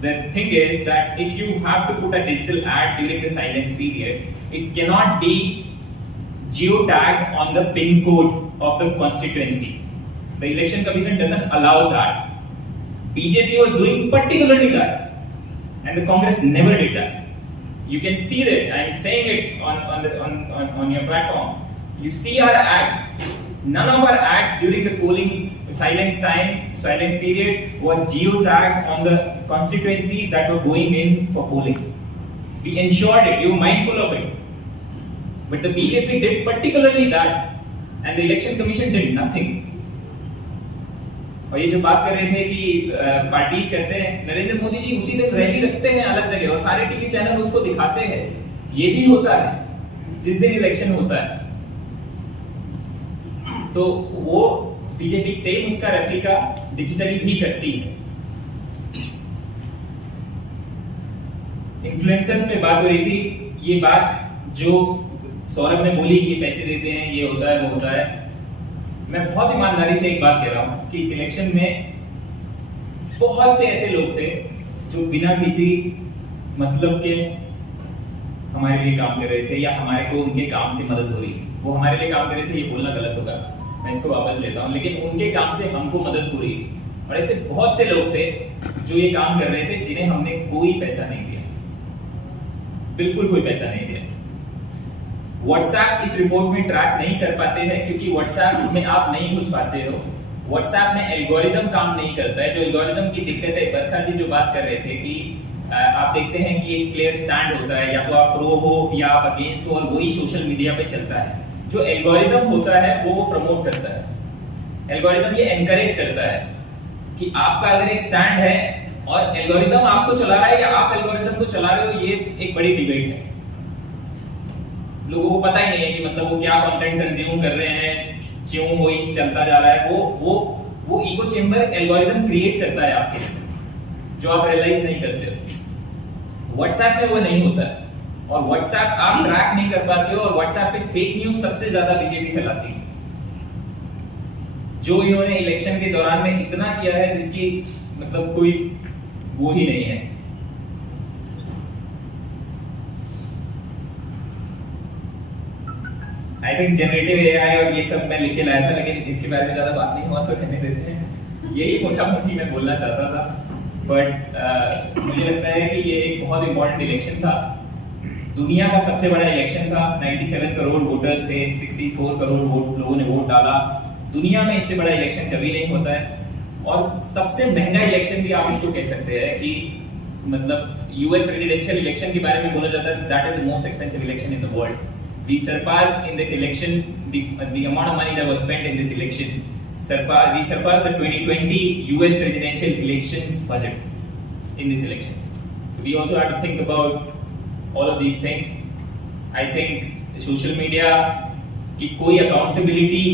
the thing is that if you have to put a digital ad during the silence period, it cannot be geotagged on the pin code of the constituency. The Election Commission doesn't allow that. BJP was doing particularly that, and the Congress never did that. You can see that. I'm saying it on your platform. You see our ads. None of our ads during the polling silence period were geo-tagged on the constituencies that were going in for polling. We ensured it. We were mindful of it. But the BJP did particularly that, and the Election Commission did nothing. और ये जो बात कर रहे थे कि parties करते हैं, नरेंद्र मोदी जी उसी दिन रैली रखते हैं अलग जगह और सारे टीवी चैनल उसको दिखाते हैं। ये भी होता है जिस दिन इलेक्शन होता है, तो वो बीजेपी सेम उसका रेप्लिका डिजिटली भी करती है। इन्फ्लुएंसर्स पे बात हो रही थी, ये बात जो सौरभ ने बोली कि पैसे देते हैं, ये होता है वो होता है, मैं बहुत ईमानदारी से एक बात कह रहा हूं कि इस इलेक्शन में बहुत से ऐसे लोग थे जो बिना किसी मतलब के हमारे लिए काम कर रहे थे या हमारे को उनके काम से मदद हो रही थी। वो हमारे लिए काम कर रहे थे, ये बोलना गलत होगा, मैं इसको वापस लेता हूं, लेकिन उनके काम से हमको मदद हो रही थी। और ऐसे बहुत से लोग थे जो ये काम कर रहे थे जिन्हें हमने कोई पैसा नहीं दिया, बिल्कुल कोई पैसा नहीं दिया। व्हाट्सएप इस रिपोर्ट में ट्रैक नहीं कर पाते हैं क्योंकि व्हाट्सएप में आप नहीं घुस पाते हो। व्हाट्सएप में एल्गोरिदम काम नहीं करता है। जो एल्गोरिदम की दिक्कत है, बरखा जी जो बात कर रहे थे कि आप देखते हैं कि एक क्लियर स्टैंड होता है, या तो आप प्रो हो या आप अगेंस्ट हो, और वही सोशल मीडिया पे चलता है। जो एल्गोरिदम होता है वो प्रमोट करता है। एल्गोरिदम ये एनकरेज करता है कि आपका अगर एक स्टैंड है और एल्गोरिदम आपको चला रहा है या आप एल्गोरिदम को चला रहे हो, ये एक बड़ी डिबेट है। लोगों को पता ही नहीं है कि मतलब वो क्या कंटेंट कंज्यूम कर रहे हैं, क्यों वो ही चलता जा रहा है। वो इको चेंबर एल्गोरिदम क्रिएट करता है आपके लिए, जो आप रियलाइज नहीं करते हो। व्हाट्सएप में वो नहीं होता है, और व्हाट्सएप आप ट्रैक नहीं कर पाते हो, और व्हाट्सएप पे फेक न्यूज सबसे ज्यादा बीजेपी फैलाती है। जो इन्होंने इलेक्शन के दौरान में इतना किया है जिसकी मतलब कोई वो ही नहीं है। आई थिंक जनरेटिव एआई और ये सब मैं लिख के लाया था, लेकिन इसके बारे में ज्यादा बात नहीं हुआ तो रहने देते हैं। यही मोटा मोटी मैं बोलना चाहता था, बट मुझे लगता है कि ये एक बहुत इंपॉर्टेंट इलेक्शन था। दुनिया का सबसे बड़ा इलेक्शन था। 97 करोड़ वोटर्स थे, 64 करोड़ लोगों ने वोट डाला। दुनिया में इससे बड़ा इलेक्शन कभी नहीं होता है, और सबसे महंगा इलेक्शन भी आप इसको कह सकते हैं कि मतलब यूएस प्रेसिडेंशियल इलेक्शन के बारे में बोला जाता है that is the most expensive election in the world. We surpassed in this election the amount of money that was spent in this election. We surpassed the 2020 US presidential elections budget in this election. So we also have to think about all of these things. I think social media की कोई accountability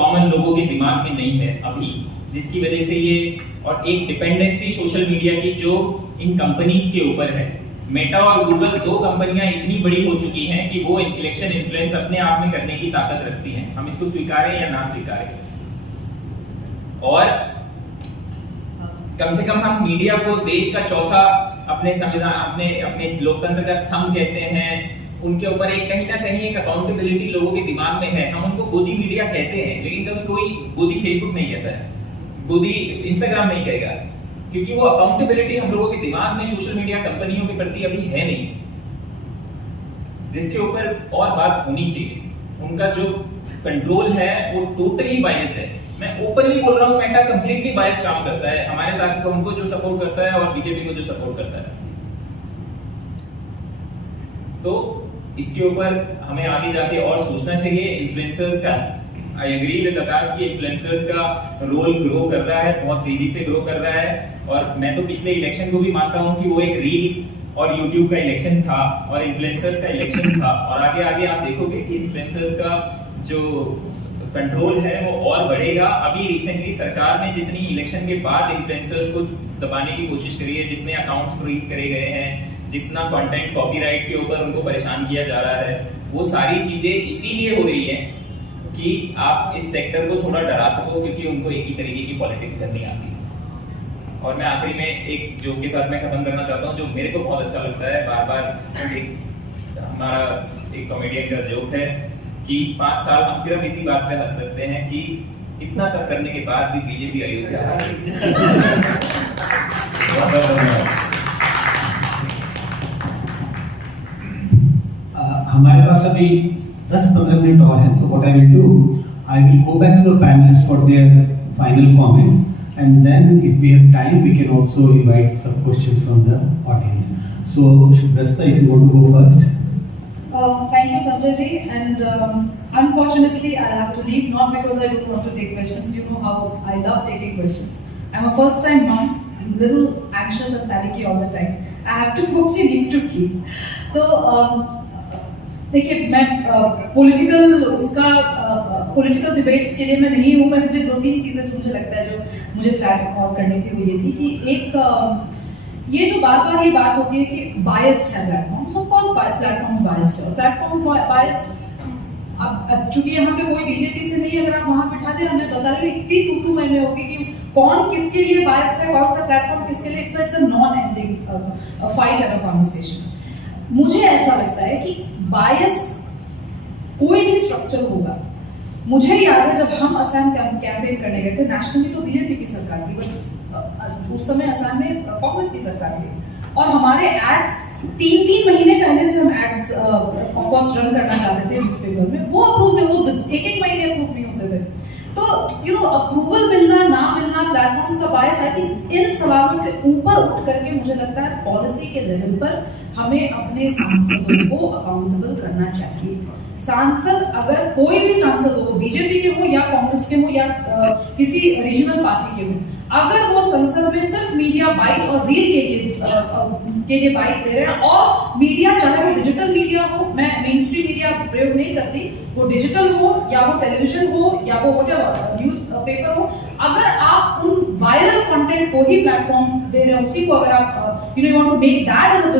common लोगों के दिमाग में नहीं है अभी, जिसकी वजह से ये, और एक डिपेंडेंसी सोशल मीडिया की जो इन कंपनीज के ऊपर है। मेटा और गूगल, दो कंपनियां इतनी बड़ी हो चुकी हैं कि वो इलेक्शन इन्फ्लुएंस अपने आप में करने की ताकत रखती हैं, हम इसको स्वीकारें या ना स्वीकारें। और कम से कम हम मीडिया को देश का चौथा, अपने संविधान, अपने लोकतंत्र का स्तंभ कहते हैं, उनके ऊपर एक कहीं ना कहीं एक अकाउंटेबिलिटी लोगों के दिमाग में है। हम उनको गोदी मीडिया कहते हैं, लेकिन कभी कोई गोदी फेसबुक नहीं कहता है, गोदी इंस्टाग्राम नहीं कहेगा, क्योंकि वो अकाउंटेबिलिटी हम लोगों के दिमाग में सोशल मीडिया कंपनियों के प्रति अभी है नहीं, जिसके ऊपर और बात होनी चाहिए। उनका जो कंट्रोल है वो टोटली बायस्ड है। मैं ओपनली बोल रहा हूँ, मेटा कंप्लीटली बायस्ड काम करता है हमारे साथ, उनको जो सपोर्ट करता है और बीजेपी को जो सपोर्ट करता है। तो इसके ऊपर हमें आगे जाके और सोचना चाहिए। इन्फ्लुएंसर्स का, आई एग्री विद आकाश की इन्फ्लुएंसर्स का रोल ग्रो कर रहा है, बहुत तेजी से ग्रो कर रहा है। और मैं तो पिछले इलेक्शन को भी मानता हूं कि वो एक रील और यूट्यूब का इलेक्शन था और इन्फ्लुएंसर्स का इलेक्शन था, और आगे आगे आप देखोगे कि इन्फ्लुएंसर्स का जो कंट्रोल है वो और बढ़ेगा। अभी रिसेंटली सरकार ने जितनी इलेक्शन के बाद इन्फ्लुएंसर्स को दबाने की कोशिश करी है, जितने अकाउंट्स फ्रीज करे गए हैं, जितना कंटेंट कॉपीराइट के ऊपर उनको परेशान किया जा रहा है, वो सारी चीजें इसीलिए हो रही हैं कि आप इस सेक्टर को थोड़ा डरा सको, क्योंकि उनको एक ही तरीके की पॉलिटिक्स करनी आती है। और मैं आखिरी में एक जोक के साथ मैं खत्म करना चाहता हूँ, जो मेरे को बहुत अच्छा लगता है। बार बार हमारा एक कॉमेडियन का जोक है कि 5 साल हम सिर्फ इसी बात पे हंस सकते हैं कि इतना सब करने के बाद भी बीजेपी अयोध्या आ गई। हमारे पास अभी 10-15 मिनट और हैं, तो what I will do, I will go back to the panelists for their final comments, and then if we have time, we can also invite some questions from the audience. So, Shubrasta, if you want to go first. Thank you, Sanjay ji. And unfortunately, I'll have to leave, not because I don't want to take questions. You know how I love taking questions. I'm a first-time mom. I'm a little anxious and panicky all the time. I have to go. She needs to sleep. So, देखिए, मैं political debates के लिए मैं नहीं हूँ। मैं मुझे 2-3 चीज़ें जो मुझे लगता है जो मुझे फ्लैग और करनी थी वो ये थी कि एक ये जो बार ये बात होती है कि बायस्ड है platforms. Of course platforms biased है और प्लेटफॉर्म बायस्ड अब चूंकि यहाँ पे कोई बीजेपी से नहीं, अगर आप वहाँ बिठा दें, हमें बता रहे हो इतनी तू मैंने होगी कि कौन किसके लिए बायस्ड है, कौन सा प्लेटफॉर्म किसके लिए। It's a non ending fight and a conversation. मुझे ऐसा लगता है कि बायस्ड कोई भी स्ट्रक्चर होगा। मुझे याद है जब हम असम कैंपेन करने गए थे, नेशनली तो बीजेपी की सरकार थी, बट उस समय असम में कांग्रेस की सरकार थी और हमारे एड्स 3-3 महीने पहले से हम एड्स ऑफ कोर्स रन करना चाहते थे न्यूज़पेपर में, वो अप्रूव नहीं, वो 1-1 महीने अप्रूव नहीं होते थे। तो यू नो अप्रूवल मिलना ना मिलना, प्लेटफॉर्म्स का बायस, आई थिंक इन सवालों से ऊपर उठ करके मुझे लगता है पॉलिसी के लेवल पर हमें अपने सांसदों को अकाउंटेबल करना चाहिए। सांसद, अगर कोई भी सांसद हो, बीजेपी के हो या कांग्रेस के हो या किसी रीजनल पार्टी के हो, अगर वो संसद में सिर्फ मीडिया बाइट और रील के लिए बाइट दे रहे हैं, और मीडिया चाहे वो डिजिटल मीडिया हो, मैं मेन स्ट्रीम मीडिया प्रयोग नहीं करती, वो डिजिटल हो या वो टेलीविजन हो या वो न्यूज पेपर हो, अगर आप उन वायरल कंटेंट को ही प्लेटफॉर्म दे रहे हैं, उसी को अगर आप you want to make that as a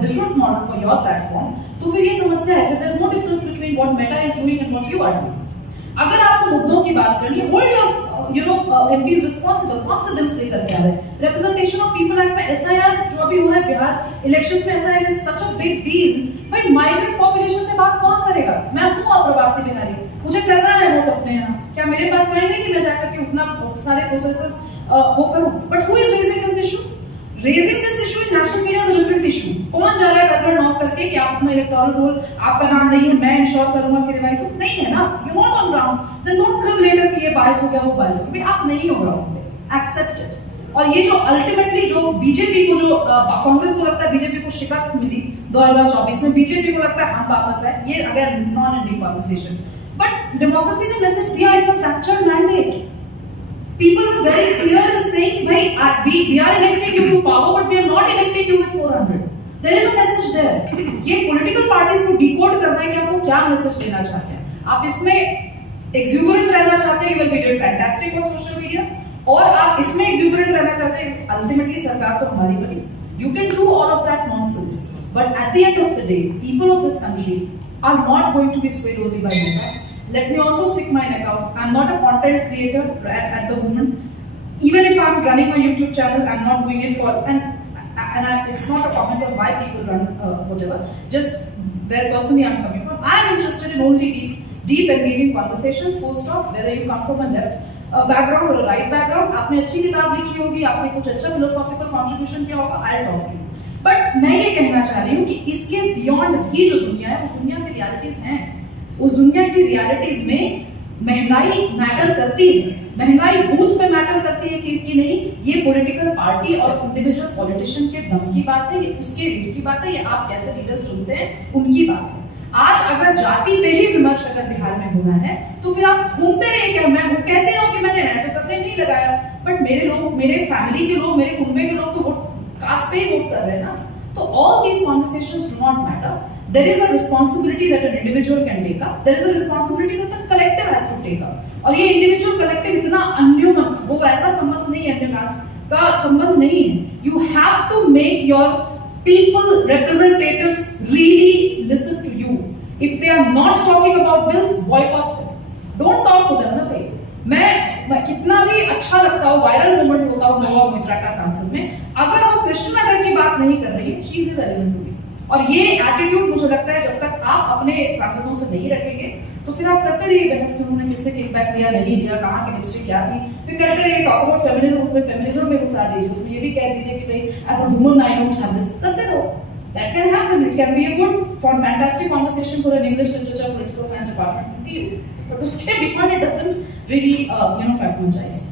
business model for your platform, तो फिर ये समस्या है। There is no difference between what Meta is doing and what you are doing. अगर आपको मुद्दों की बात करनी है, होल्ड योर एमपीज रिस्पांसिबल, कौन से बिल्स लेकर के आ रहे हैं। रिप्रेजेंटेशन ऑफ पीपल एक्ट में एसआईआर जो अभी हो रहा है बिहार इलेक्शंस में, SIR is such a big deal. भाई माइग्रेंट पॉपुलेशन पे बात कौन करेगा? मैं हूं अप्रवासी बिहारी, मुझे करना है वोट अपने यहाँ, क्या मेरे पास टाइम है कि मैं जाकर के उतना सारे प्रोसेसेस वो करूं? But who is raising this issue? Raising this issue in national media is a different issue. कौन जा रहा है घर नॉक करके कि आप अपना इलेक्टोरल रोल, आपका नाम नहीं है, मैं इंश्योर करूंगा कि रिवाइज नहीं है ना, you not on ground, then don't cream letter कि ये बायस हो गया वो बायस हो गया। भाई आप नहीं हो ग्राउंड पे, एक्सेप्ट इट। और ये जो अल्टीमेटली जो बीजेपी को, जो कांग्रेस को लगता है बीजेपी को शिकस्त मिली 2024 में, बीजेपी को लगता है हम वापस आए, ये अगर non ending conversation. But democracy ने मैसेज दिया, it's a fractured mandate. People were very clear in saying, "Bhai, we are electing you to power, but we are not electing you with 400." There is a message there. ये political parties को decode करना है कि आपको क्या message देना चाहते हैं। आप इसमें exuberant रहना चाहते हैं, you will be doing fantastic on social media, और आप इसमें exuberant रहना चाहते हैं, ultimately सरकार तो हमारी बनी। You can do all of that nonsense, but at the end of the day, people of this country are not going to be swayed only by Meta. Let me also stick my neck out. I'm not a content creator at the moment. Even if I'm running my YouTube channel, I'm not doing it for it's not a comment on why people run whatever. Just where personally I'm coming from. I'm interested in only deep engaging conversations. Full stop. Whether you come from a left background or a right background, आपने अच्छी किताब लिखी होगी, आपने कुछ अच्छा philosophical contribution किया होगा, I'll talk to you. But मैं ये कहना चाह रही हूँ कि इसके beyond भी जो दुनिया है, उस दुनिया में realities हैं। उस दुनिया की रियलिटीज में महंगाई मैटर करती है, महंगाई बूथ पे मैटर करती है कि नहीं, ये पॉलिटिकल पार्टी और इंडिविजुअल पॉलिटिशियन के दम की बात है, ये उसके रीड की बात है, ये आप कैसे लीडर्स चुनते हैं उनकी बात है। आज अगर जाति पे ही विमर्श अगर बिहार में होना है, तो फिर आप घूमते रहिए, क्या मैं कहते रहो कि मैंने तो सबने नहीं लगाया, बट मेरे लोग, मेरे फैमिली के लोग, मेरे कुंबे के लोग तो वोट कास्ट पे ही वोट कर रहे हैं ना। तो all these conversations do not matter. There is a responsibility that an individual can take up. There is a responsibility that the collective has to take up. और ये individual collective इतना अन्योमन, वो ऐसा संबंध नहीं है, अन्योनास का संबंध नहीं है। You have to make your people representatives really listen to you. If they are not talking about bills, boycott them. Don't talk to them ना भाई। मैं कितना भी अच्छा लगता हो, वायरल मोमेंट होता हो महुआ मोइत्रा का सांसद में, अगर वो कृष्णनगर की बात नहीं कर रही है, she is irrelevant to me। और ये एटीट्यूड मुझे लगता है जब तक आप अपने सांसदों से नहीं रखेंगे, तो फिर आप करते रहिए बहस कि उन्होंने किससे किकबैक दिया, नहीं दिया, कहाँ की लिपस्टिक क्या थी, फिर करते रहिए टॉक अबाउट फेमिनिज्म, उसमें फेमिनिज्म में घुसा दीजिए, उसमें ये भी कह दीजिए कि भाई as a woman I don't have this, करते रहो। That can happen, it It can be a good, fantastic conversation for an English literature, political science department. But to stay beyond it doesn't really, pathologize.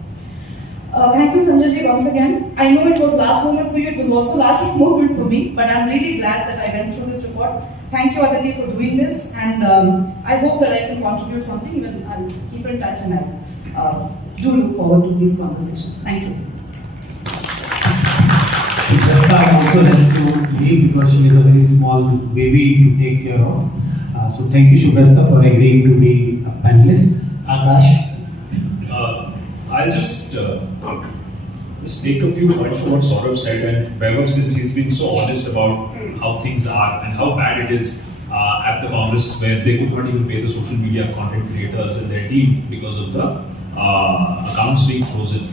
Thank you, Sanjay ji, once again. I know it was last moment for you. It was also last moment for me. But I'm really glad that I went through this report. Thank you, Aditi, for doing this. And I hope that I can contribute something. Even I'll keep in touch, and I do look forward to these conversations. Thank you. Shubhesta also has to leave because she is a very small baby to take care of. So thank you, Shubhesta, for agreeing to be a panelist. Akash. I'll just take a few points from what Saurabh said, and Vaibhav, since he's been so honest about how things are and how bad it is at the Congress, where they could not even pay the social media content creators and their team because of the accounts being frozen.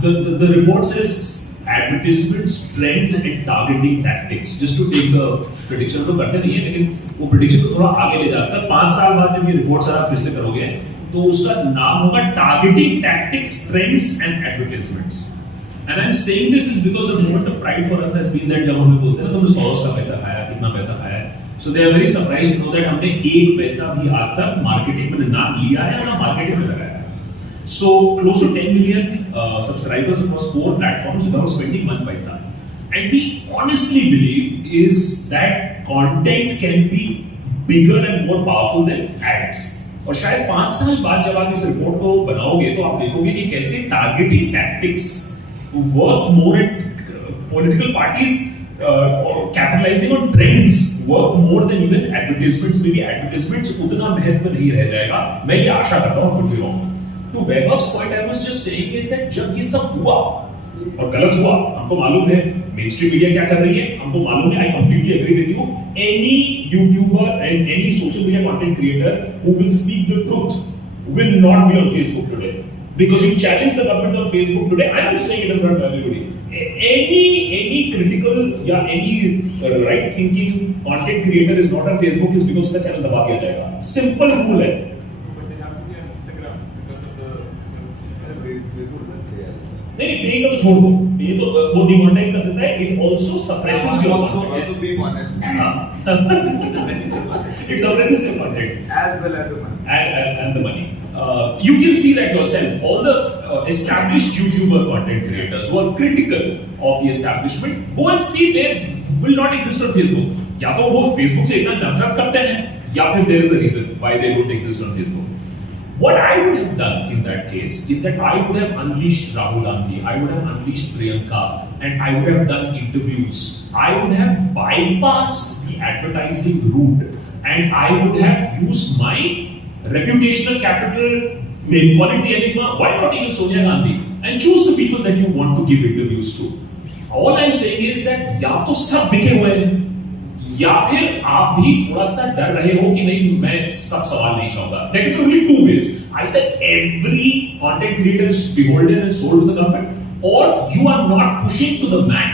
The report says advertisements, trends and targeting tactics. Just to take the prediction, तो करते नहीं है, लेकिन वो prediction को थोड़ा आगे ले जाता है. 5 साल बाद जब ये report सर आप फिर से करोगे, तो उसका नाम होगा targeting tactics, trends and advertisements. And I'm saying this is because a moment of pride for us has been that जब हमें बोलते हैं तो हमने 100 का पैसा खाया, कितना पैसा खाया. So they are very surprised to know that हमने एक पैसा भी आज तक marketing में ना लिया है, ना marketing में लगाया. So close to 10 million subscribers across 4 platforms without spending 1 paisa. And we honestly believe is that content can be bigger and more powerful than ads. और शायद 5 साल बाद जब आप इस रिपोर्ट को बनाओगे तो आप देखोगे कि कैसे targeting tactics work more at political parties capitalizing on trends work more than even advertisements. Maybe advertisements उतना महत्व नहीं रह जाएगा. मैं ये आशा करता हूँ, could be wrong. To Vaibhav's point, I was just saying is that जब ये सब हुआ और गलत हुआ, हमको मालूम है मेन स्ट्रीम मीडिया क्या कर रही है, हमको मालूम है. I completely agree with you. Any YouTuber and any social media content creator who will speak the truth will not be on Facebook today because you challenge the government on Facebook today. I am saying it in front of everybody. Any critical या any right thinking content creator is not on Facebook is because उसका channel दबा दिया जाएगा. Simple rule है. नहीं paying का तो छोड़ दो, ये तो वो डिमोनेटाइज कर देता है. It also suppresses your content. To be honest, it suppresses your content as well as the money and the money. You can see that yourself. All the established YouTuber content creators who are critical of the establishment, go and see they will not exist on Facebook. या तो वो Facebook से इतना नफरत करते हैं, या फिर there is a reason why they don't exist on Facebook. What I would have done in that case is that I would have unleashed Rahul Gandhi, I would have unleashed Priyanka, and I would have done interviews. I would have bypassed the advertising route, and I would have used my reputational capital, quality enigma, why not even Sonia Gandhi, and choose the people that you want to give interviews to. All I'm saying is that या तो सब बिके हुए हैं, या फिर आप भी थोड़ा सा डर रहे हो कि नहीं मैं सब सवाल नहीं चाहूंगा. There can be only 2 ways. Either every content creator is beholden and sold to the government, or you are not pushing to the max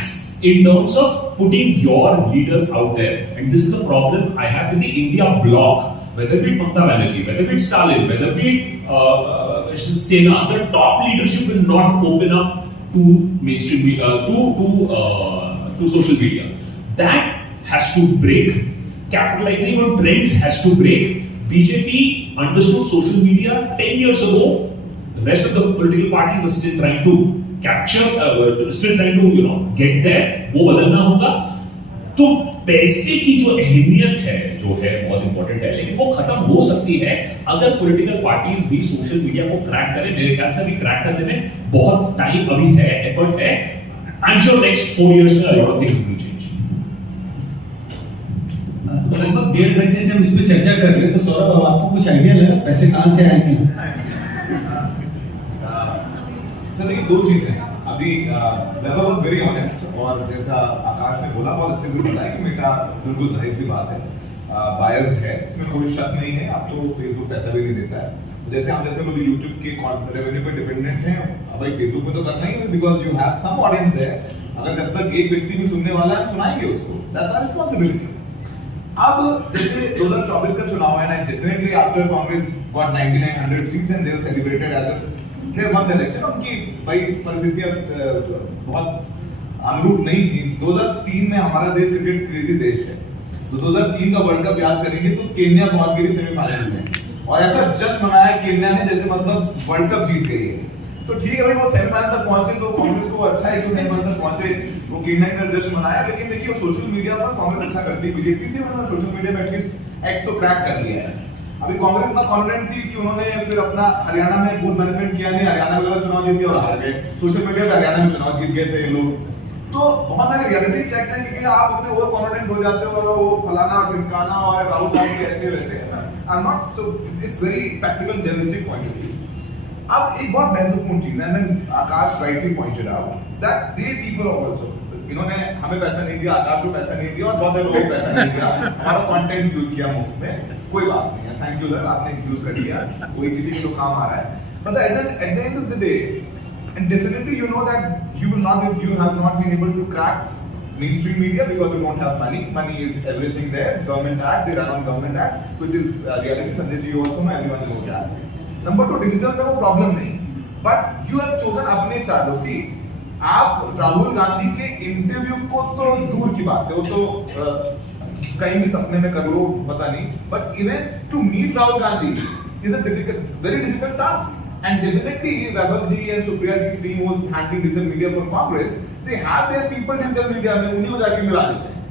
in terms of putting your leaders out there. And this is a problem I have with the India bloc, whether it be Mamata Banerjee, whether it be Stalin, whether it be Sena, the top leadership will not open up to mainstream media, to social media. That has to break. Capitalizing on trends has to break. BJP understood social media 10 years ago. The rest of the political parties are still trying to capture, still trying to get there. वो बदलना होगा. तो पैसे की जो अहमियत है, जो है बहुत इंपॉर्टेंट है, लेकिन वो खत्म हो सकती है अगर पॉलिटिकल पार्टीज भी सोशल मीडिया को क्रैक करें. मेरे ख्याल से अभी क्रैक करने में बहुत टाइम अभी है, एफर्ट है. I am sure next 4 years में a lot of things will change. लगभग 1.5 घंटे से हम इस पे चर्चा कर रहे हैं, तो सौरभ अब आपको कुछ आइडिया लगा पैसे कहाँ से आएंगे? सर देखिए 2 चीजें हैं. अभी Vaibhav was very honest, और जैसा आकाश ने बोला बहुत अच्छे से बताया कि मेटा बिल्कुल जाहिर सी बात है, बायर्स है, इसमें कोई शक नहीं है. अब तो फेसबुक पैसा भी नहीं देता है. जैसे हम जैसे लोग यूट्यूब के रेवेन्यू पे डिपेंडेंट हैं, अब भाई फेसबुक में तो करना ही है because you have some audience there. अगर जब तक एक व्यक्ति भी सुनने वाला है सुनाएंगे उसको. That's our responsibility. अब जैसे 2024 का चुनाव है ना, definitely after Congress got 9900 seats and they were celebrated as a they won the election. उनकी भाई परिस्थितियां बहुत अनुरूप नहीं थी। 2003 में हमारा देश क्रिकेट क्रेजी देश है, तो 2003 का वर्ल्ड कप याद करेंगे तो केन्या पहुंच गई सेमीफाइनल में, और ऐसा जश्न मनाया केन्या ने जैसे मतलब वर्ल्ड कप जीत गई है। तो ठीक है भाई, वो सेमीफाइनल तक पहुंचे तो कांग्रेस को अच्छा है कि सेमीफाइनल तक पहुंचे, वो केन्या की तरफ जश्न मनाया। लेकिन देखिए सोशल मीडिया पर कांग्रेस अच्छा करती है, बीजेपी से मतलब सोशल मीडिया में एटलीस्ट एक्स तो क्रैक कर लिया है। अभी कांग्रेस इतना कॉन्फिडेंट थी कि उन्होंने फिर अपना हरियाणा में बूथ मैनेजमेंट किया नहीं, हरियाणा में चुनाव जीत गए और हार गए। सोशल मीडिया पे हरियाणा में चुनाव जीत गए थे ये लोग। तो बहुत सारे रियलिटी चेक्स हैं क्योंकि आप इतने ओवर कॉन्फिडेंट हो जाते हो और वो फलाना ढिमकाना और राहुल गांधी ऐसे वैसे। आई am not so, it's very practical realistic point of view. अब एक बहुत महत्वपूर्ण चीज है, and Akash rightly pointed out that they people also, इन्होंने हमें पैसा नहीं दिया, आकाश को पैसा नहीं दिया और बहुत सारे लोगों को पैसा नहीं दिया, हमारा कंटेंट यूज किया मुफ्त में, कोई बात नहीं है, थैंक यू सर, आपने यूज कर लिया, कोई किसी के तो काम आ रहा है। But at the end of the day, and definitely you know that you have not been able to crack mainstream media because you don't have money. Money is everything there. Government ads, they run on government ads, which is reality. Sanjay ji also know, everyone knows that. Number 2, digital में वो problem नहीं, but you have chosen अपने चारों। See, आप राहुल गांधी के interview को तो दूर की बात है, वो तो कहीं भी सपने में कर लो, पता नहीं, but even to meet Rahul Gandhi is a very difficult task. And definitely Vaibhav ji and Supriya ji's team who's handling digital media for Congress, they have their people digital media में, उन्हीं को जाके मिला देते हैं।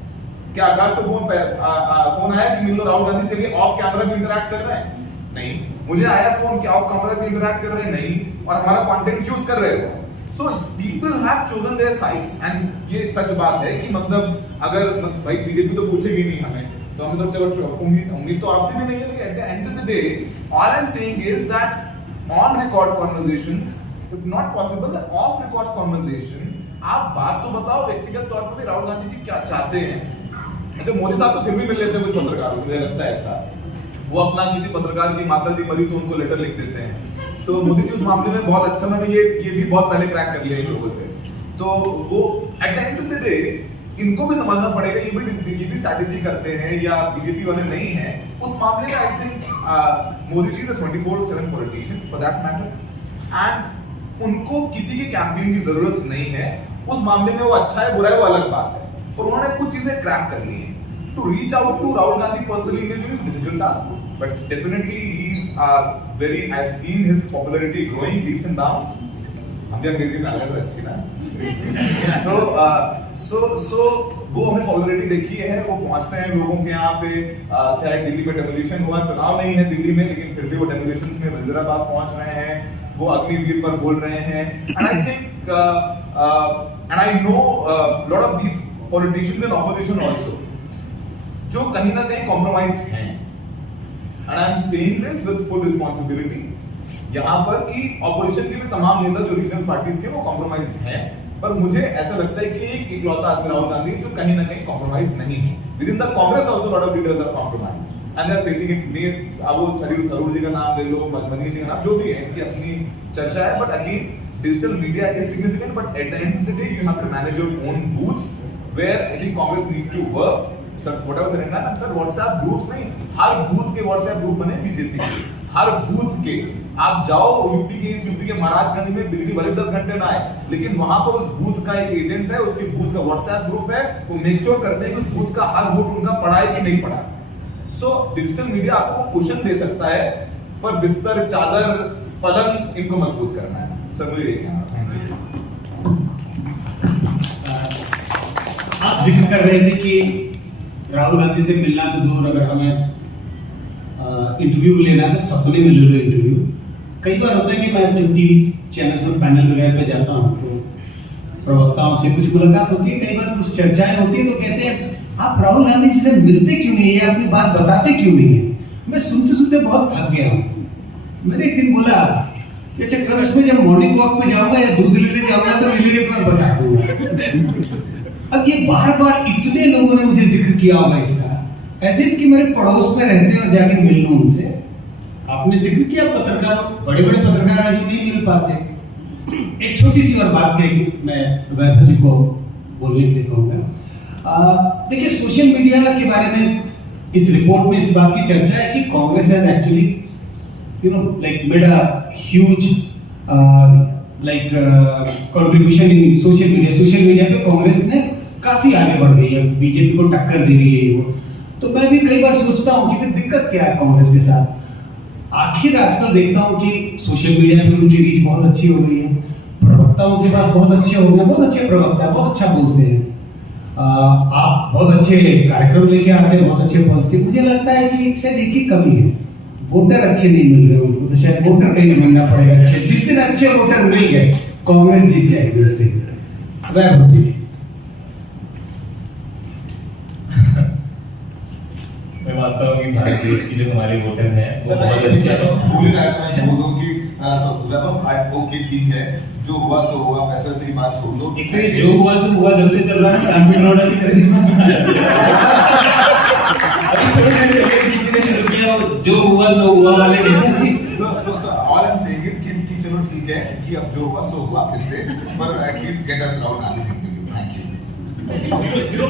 क्या आकाश को phone आया कि मिल लो राहुल गांधी, चलिए ऑफ कैमरा भी इंटरैक्ट कर रहे हैं? नहीं। मुझे आया फोन कि ऑफ कैमरा भी इंटरैक्ट कर रहे हैं? नहीं। और हमारा कंटेंट यूज कर रहे हो। So people have chosen their sides, and ये सच बात है कि मतलब अगर भाई बीजेपी तो पूछेगी नहीं हमें, तो हमें तो चलो उम्मीद तो आपसे भी नहीं है, लेकिन at the end of the day, all I'm saying is that on record conversations, if not possible, the off record conversation, आप बात तो बताओ व्यक्तिगत तौर पर भी राहुल गांधी जी क्या चाहते हैं। अच्छा, मोदी साहब तो फिर भी मिल लेते हैं कुछ पत्रकारों, मुझे लगता है ऐसा, वो अपना किसी पत्रकार की माता जी मरी तो उनको लेटर लिख देते हैं। तो मोदी जी उस मामले में बहुत अच्छा, मैंने ये भी बहुत पहले क्रैक कर लिया इन लोगों से। तो वो eight the end of the day इनको भी समझना पड़ेगा, ये भी स्ट्रैटेजी करते हैं या बीजेपी वाले नहीं है उस मामले में। I think Modi ji is a 24/7 politician for that matter, and उनको किसी के कैंपेन की जरूरत नहीं है। उस मामले में वो अच्छा है बुरा है वो अलग बात है, पर उन्होंने कुछ चीजें क्रैक कर ली हैं। To reach out to Rahul Gandhi personally individually is difficult task, but definitely he's I've seen his popularity growing leaps and bounds. हम भी अंग्रेजी में आगे अच्छी ना, तो वो हमें पॉपुलैरिटी देखी है, वो पहुंचते हैं लोगों के यहाँ पे, चाहे दिल्ली में डेमोलिशन हुआ, चुनाव नहीं है दिल्ली में, लेकिन फिर भी वो डेमोलिशन में वजीराबाद पहुंच रहे हैं, वो अग्निवीर पर बोल रहे हैं, and I think and I know lot of these politicians and opposition also जो कहीं ना कहीं compromised हैं, and I am saying this with full responsibility यहाँ पर कि ऑपोजिशन के भी तमाम नेता जो रीजनल पार्टीज के वो कॉम्प्रोमाइज हैं, पर मुझे ऐसा लगता है कि एक इकलौता आदमी राहुल गांधी जो कहीं ना कहीं कॉम्प्रोमाइज नहीं है। Within the Congress also lot of leaders are compromise and they are facing it. अब वो थरूर जी का नाम ले लो, मनीष जी का नाम, जो भी है, इनकी अपनी चर्चा है, but again digital media is significant, but at the end of the day you have to manage your own booths where I think Congress need to work. Sir whatever sir ना सर व्हाट्सएप ग्रुप्स नहीं, हर booth के WhatsApp group बने BJP के, हर booth के। आप जाओ यूपी के महाराजगंज में बिजली भले 10 घंटे ना आए, लेकिन वहां पर उस बूथ का एक एजेंट है, उसके बूथ का व्हाट्सएप ग्रुप है, वो मेक श्योर करते हैं कि उस बूथ का हर वोट उनका पड़ा है कि नहीं पड़ा। सो डिजिटल मीडिया आपको पोषण दे सकता है, पर बिस्तर, चादर, पलंग इनको मजबूत करना है। सर मुझे ये कहना है। आप जिक्र कर रहे थे कि राहुल गांधी से मिलना तो दूर, अगर हमें इंटरव्यू लेना है तो सपने में ले लो इंटरव्यू। कई बार होता है कि मैं जब टीवी चैनल्स में पैनल वगैरह पे जाता हूँ तो प्रवक्ताओं से कुछ मुलाकात होती है, कई बार कुछ चर्चाएं होती है, तो कहते हैं आप राहुल गांधी जी से मिलते क्यों नहीं है, अपनी बात बताते क्यों नहीं है। मैं सुनते सुनते बहुत थक गया हूँ। मैंने एक दिन बोला कि अच्छा कल उसमें जब मॉर्निंग वॉक पे जाऊंगा या दूध लेने जाऊंगा तो मिलेंगे तो मैं बता दूंगा। अब ये बार बार इतने लोगों ने मुझे जिक्र किया होगा इसका, ऐसे कि मेरे पड़ोस में रहते हैं और जाके मिल लूं उनसे। आपने जिक्र किया पत्रकार, बड़े बड़े पत्रकार हैं जो नहीं मिल पाते। एक छोटी सी और बात कही मैं वैभव जी को बोलने के लिए कहूँगा। देखिए सोशल मीडिया के बारे में इस रिपोर्ट में इस बात की चर्चा है कि Congress has actually made a huge like contribution in social media पे कांग्रेस ने काफी आगे बढ़ गई है, बीजेपी को टक्कर दे रही है वो। तो मैं भी कई बार सोचता हूँ कि फिर दिक्कत क्या है कांग्रेस के साथ। आखिर आजकल देखता हूँ कि सोशल मीडिया में उनकी रीच बहुत अच्छी हो गई है, प्रवक्ताओं के पास बहुत अच्छे हो गए, बहुत अच्छे प्रवक्ता, बहुत अच्छा बोलते हैं। आप बहुत अच्छे कार्यक्रम लेके आते हैं, बहुत अच्छे पॉजिटिव। मुझे लगता है कि शायद एक ही कमी है, वोटर अच्छे नहीं मिल रहे उनको, तो शायद वोटर कहीं मिलना पड़ेगा अच्छे। जिस दिन अच्छे वोटर मिल गए कांग्रेस जीत जाएगी उस दिन। वह होती है। मैं मानता हूँ कि भारत देश की जो हमारे वोटर हैं वो बहुत अच्छे हैं। भूल रहा है तो मैं बोल दूं कि ओके ठीक है, जो हुआ सो हुआ, वैसे से ही बात छोड़ दो। एक तो ये जो हुआ सो हुआ जब से चल रहा है ना, सैम्पल रोड अभी कर दिया। अभी थोड़ी देर पहले किसी ने शुरू किया जो हुआ सो हुआ वाले नेता जी। All I am saying is कि चलो ठीक है कि अब जो हुआ सो हुआ फिर से, पर at least get us Rahul Gandhi ji. Thank you. Zero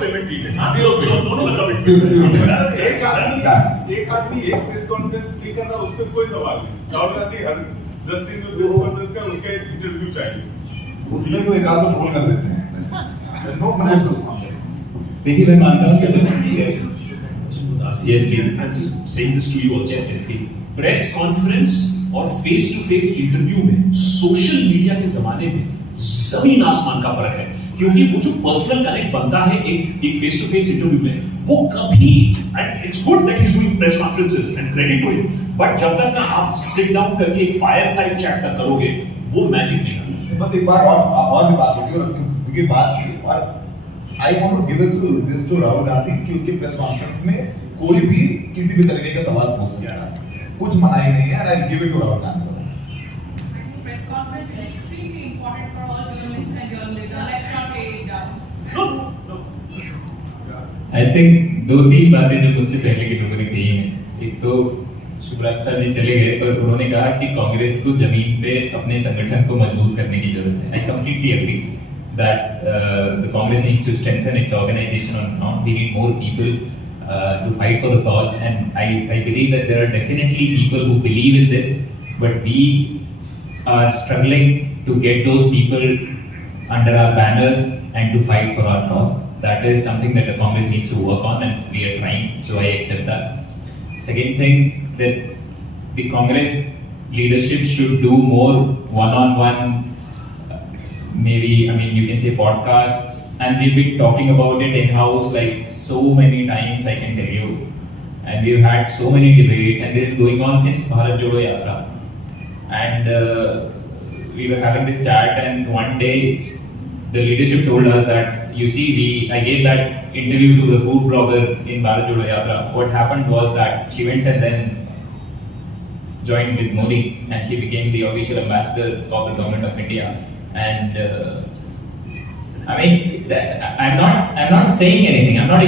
payment ठीक है। Zero payment. दोनों मतलब जीरो पेमेंट। एक आदमी एक प्रेस कॉन्फ्रेंस फ्री कर रहा है, उस पर कोई सवाल नहीं। राहुल गांधी हर 10 दिन में प्रेस कॉन्फ्रेंस का उसका इंटरव्यू चाहिए, उसमें कोई एक आध तो बोल कर देते हैं। No no. देखिए मैं मानता हूँ कि yes please I'm just saying this to you also. yes please press conference और फेस टू फेस इंटरव्यू में सोशल मीडिया के जमाने में जमीन आसमान का फर्क है। क्योंकि वो जो पर्सनल कनेक्ट बनता है एक फेस टू फेस इंटरव्यू में, वो कभी, and it's good that he is doing press conferences and credit to him, but जब तक ना आप सिट डाउन करके एक फायर साइड चैट तक करोगे वो मैजिक नहीं आता। बस एक बार और भी बात होगी, और क्योंकि बात की, और I want to give this to Rahul Gandhi कि उसकी प्रेस कॉन्फ्रेंस में कोई भी किसी भी तरीके का सवाल पूछ सकता है, कुछ मनाही नहीं है। I give it to Rahul Gandhi. Press conference is extremely important for all journalists and journalism. Let's not play it down. No. I think 2-3 बातें जो मुझसे पहले के लोगों ने कही हैं। एक तो सुब्रता जी चले गए, पर उन्होंने कहा कि कांग्रेस को जमीन पे अपने संगठन को मजबूत करने की जरूरत है। I completely agree that the Congress needs to strengthen its organisation on ground. We need more people to fight for the cause, and I believe that there are definitely people who believe in this, but we are struggling to get those people under our banner and to fight for our cause. That is something that the Congress needs to work on, and we are trying, so I accept that. Second thing, that the Congress leadership should do more one-on-one, maybe, I mean, you can say podcasts, and we've been talking about it in-house like so many times, I can tell you. And we've had so many debates, and this is going on since Bharat Jodo Yatra. And we were having this chat, and one day the leadership told us that, you see, I gave that interview to the food blogger in Bharat Jodo Yatra. What happened was that she went and then joined with Modi, and she became the official ambassador of the government of India. And I mean, I'm not saying anything. I'm not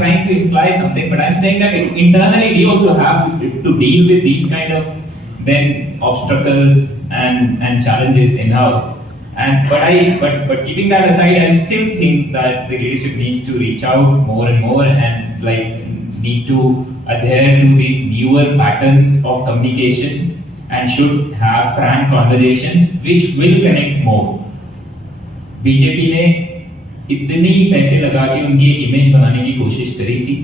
trying to imply something, but I'm saying that internally we also have to deal with these kind of then obstacles and challenges in house. And but keeping that aside, I still think that the leadership needs to reach out more and more, and like need to adhere to these newer patterns of communication, and should have frank conversations which will connect more. BJP ने इतनी पैसे लगा के उनकी एक image बनाने की कोशिश करी थी।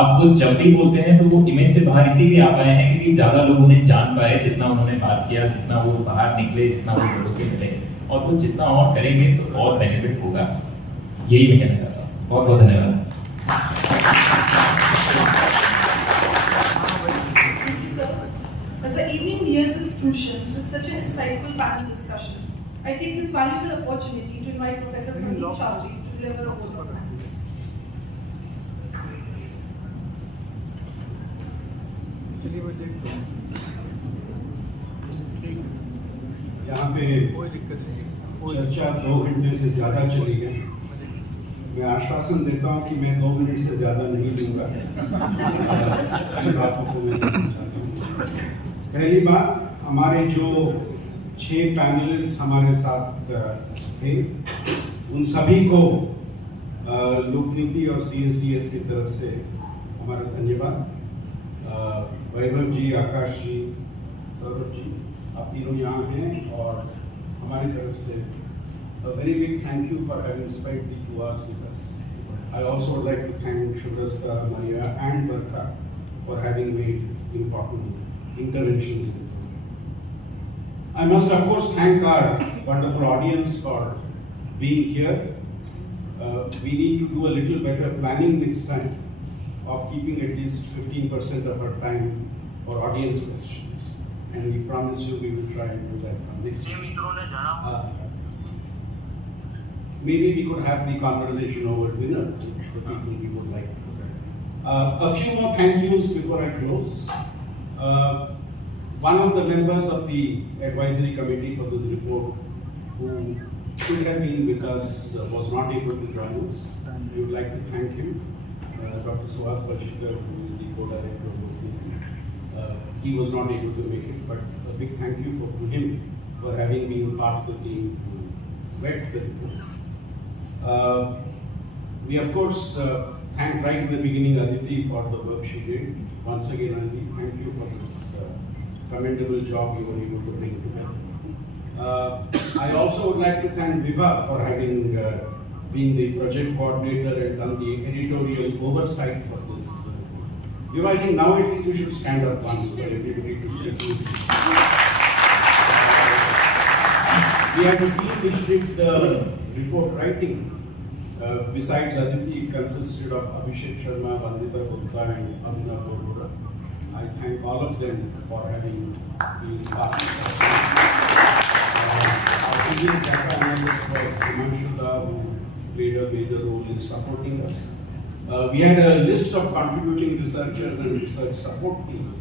अब वो जब भी बोलते हैं तो वो इमेज से बाहर इसीलिए आ पाए हैं क्योंकि ज्यादा लोग उन्हें जान पाए, जितना उन्होंने बात किया, जितना वो बाहर निकले, जितना वो लोगों से मिले, और वो जितना और करेंगे तो और बेनिफिट होगा। यही मैं कहना चाहता हूँ। बहुत बहुत धन्यवाद। Thank you, sir. As the evening nears its conclusion with such an insightful panel discussion, I take this valuable opportunity to invite Professor Sandeep Shastri to deliver a vote of thanks. यहाँ पे चर्चा 2 घंटे से ज़्यादा चली है। मैं आश्वासन देता हूँ कि मैं 2 मिनट से ज़्यादा नहीं लूँगा। बातों को मैं कहना चाहता हूँ। पहली बात, हमारे जो 6 पैनलिस्ट हमारे साथ थे, उन सभी को लोकनीति और CSDS की तरफ से हमारा धन्यवाद। वैभव जी, आकाश जी, सौरभ जी, आप तीनों यहाँ हैं, और my तरफ से a very big thank you for having spent the 2 hours with us. I also would like to thank Shubrasta, Maria and Barkha for having made important interventions in the program. I must of course thank our wonderful audience for being here. We need to do a little better planning next time of keeping at least 15% of our time for audience questions. And we promise you we will try and do that from next time. Maybe we could have the conversation over dinner for people we would like. A few more thank yous before I close. One of the members of the advisory committee for this report who should have been with us was not able to join us. We would like to thank him, Dr. Suhas Palshikar, who is the co-director of the he was not able to make it, but a big thank you to him for having been part of the team to vet the report. We of course thank right at the beginning Aditi for the work she did. Once again, Aditi, thank you for this commendable job you were able to bring together. I also would like to thank Viva for having been the project coordinator and done the editorial oversight for this. Viva, I think now at least we should stand up once for everybody to see. We had a team which did the report writing. Besides Aditi, it consisted of Abhishek Sharma, Vandita Gupta and Amna Bodura. I thank all of them for having been part of it. Our Indian data analyst was Himanshu, who played a major role in supporting us. We had a list of contributing researchers and research support team.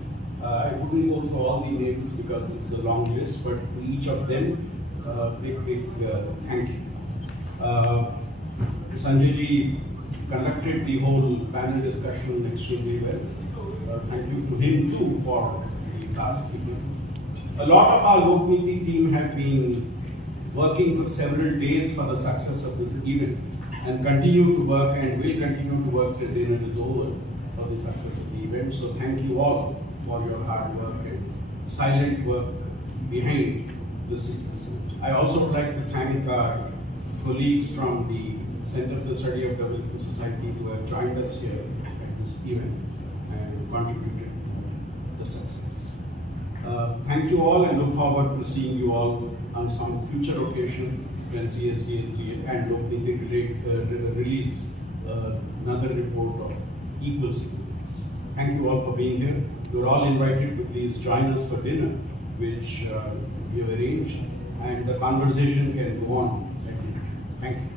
I wouldn't go through all the names because it's a long list, but to each of them, big thank you. Sanjay ji conducted the whole panel discussion extremely well. Thank you to him too for the task. A lot of our Lokniti team have been working for several days for the success of this event and continue to work and will continue to work till dinner is over for the success of the event. So thank you all for your hard work and silent work behind the scenes. I also would like to thank our colleagues from the Center for the Study of Developing Societies who have joined us here at this event and contributed to the success. Thank you all and look forward to seeing you all on some future occasion when CSDSD and Lokniti release another report of equal significance. Thank you all for being here. You're all invited to please join us for dinner, which we have arranged, and the conversation can go on at dinner. Thank you.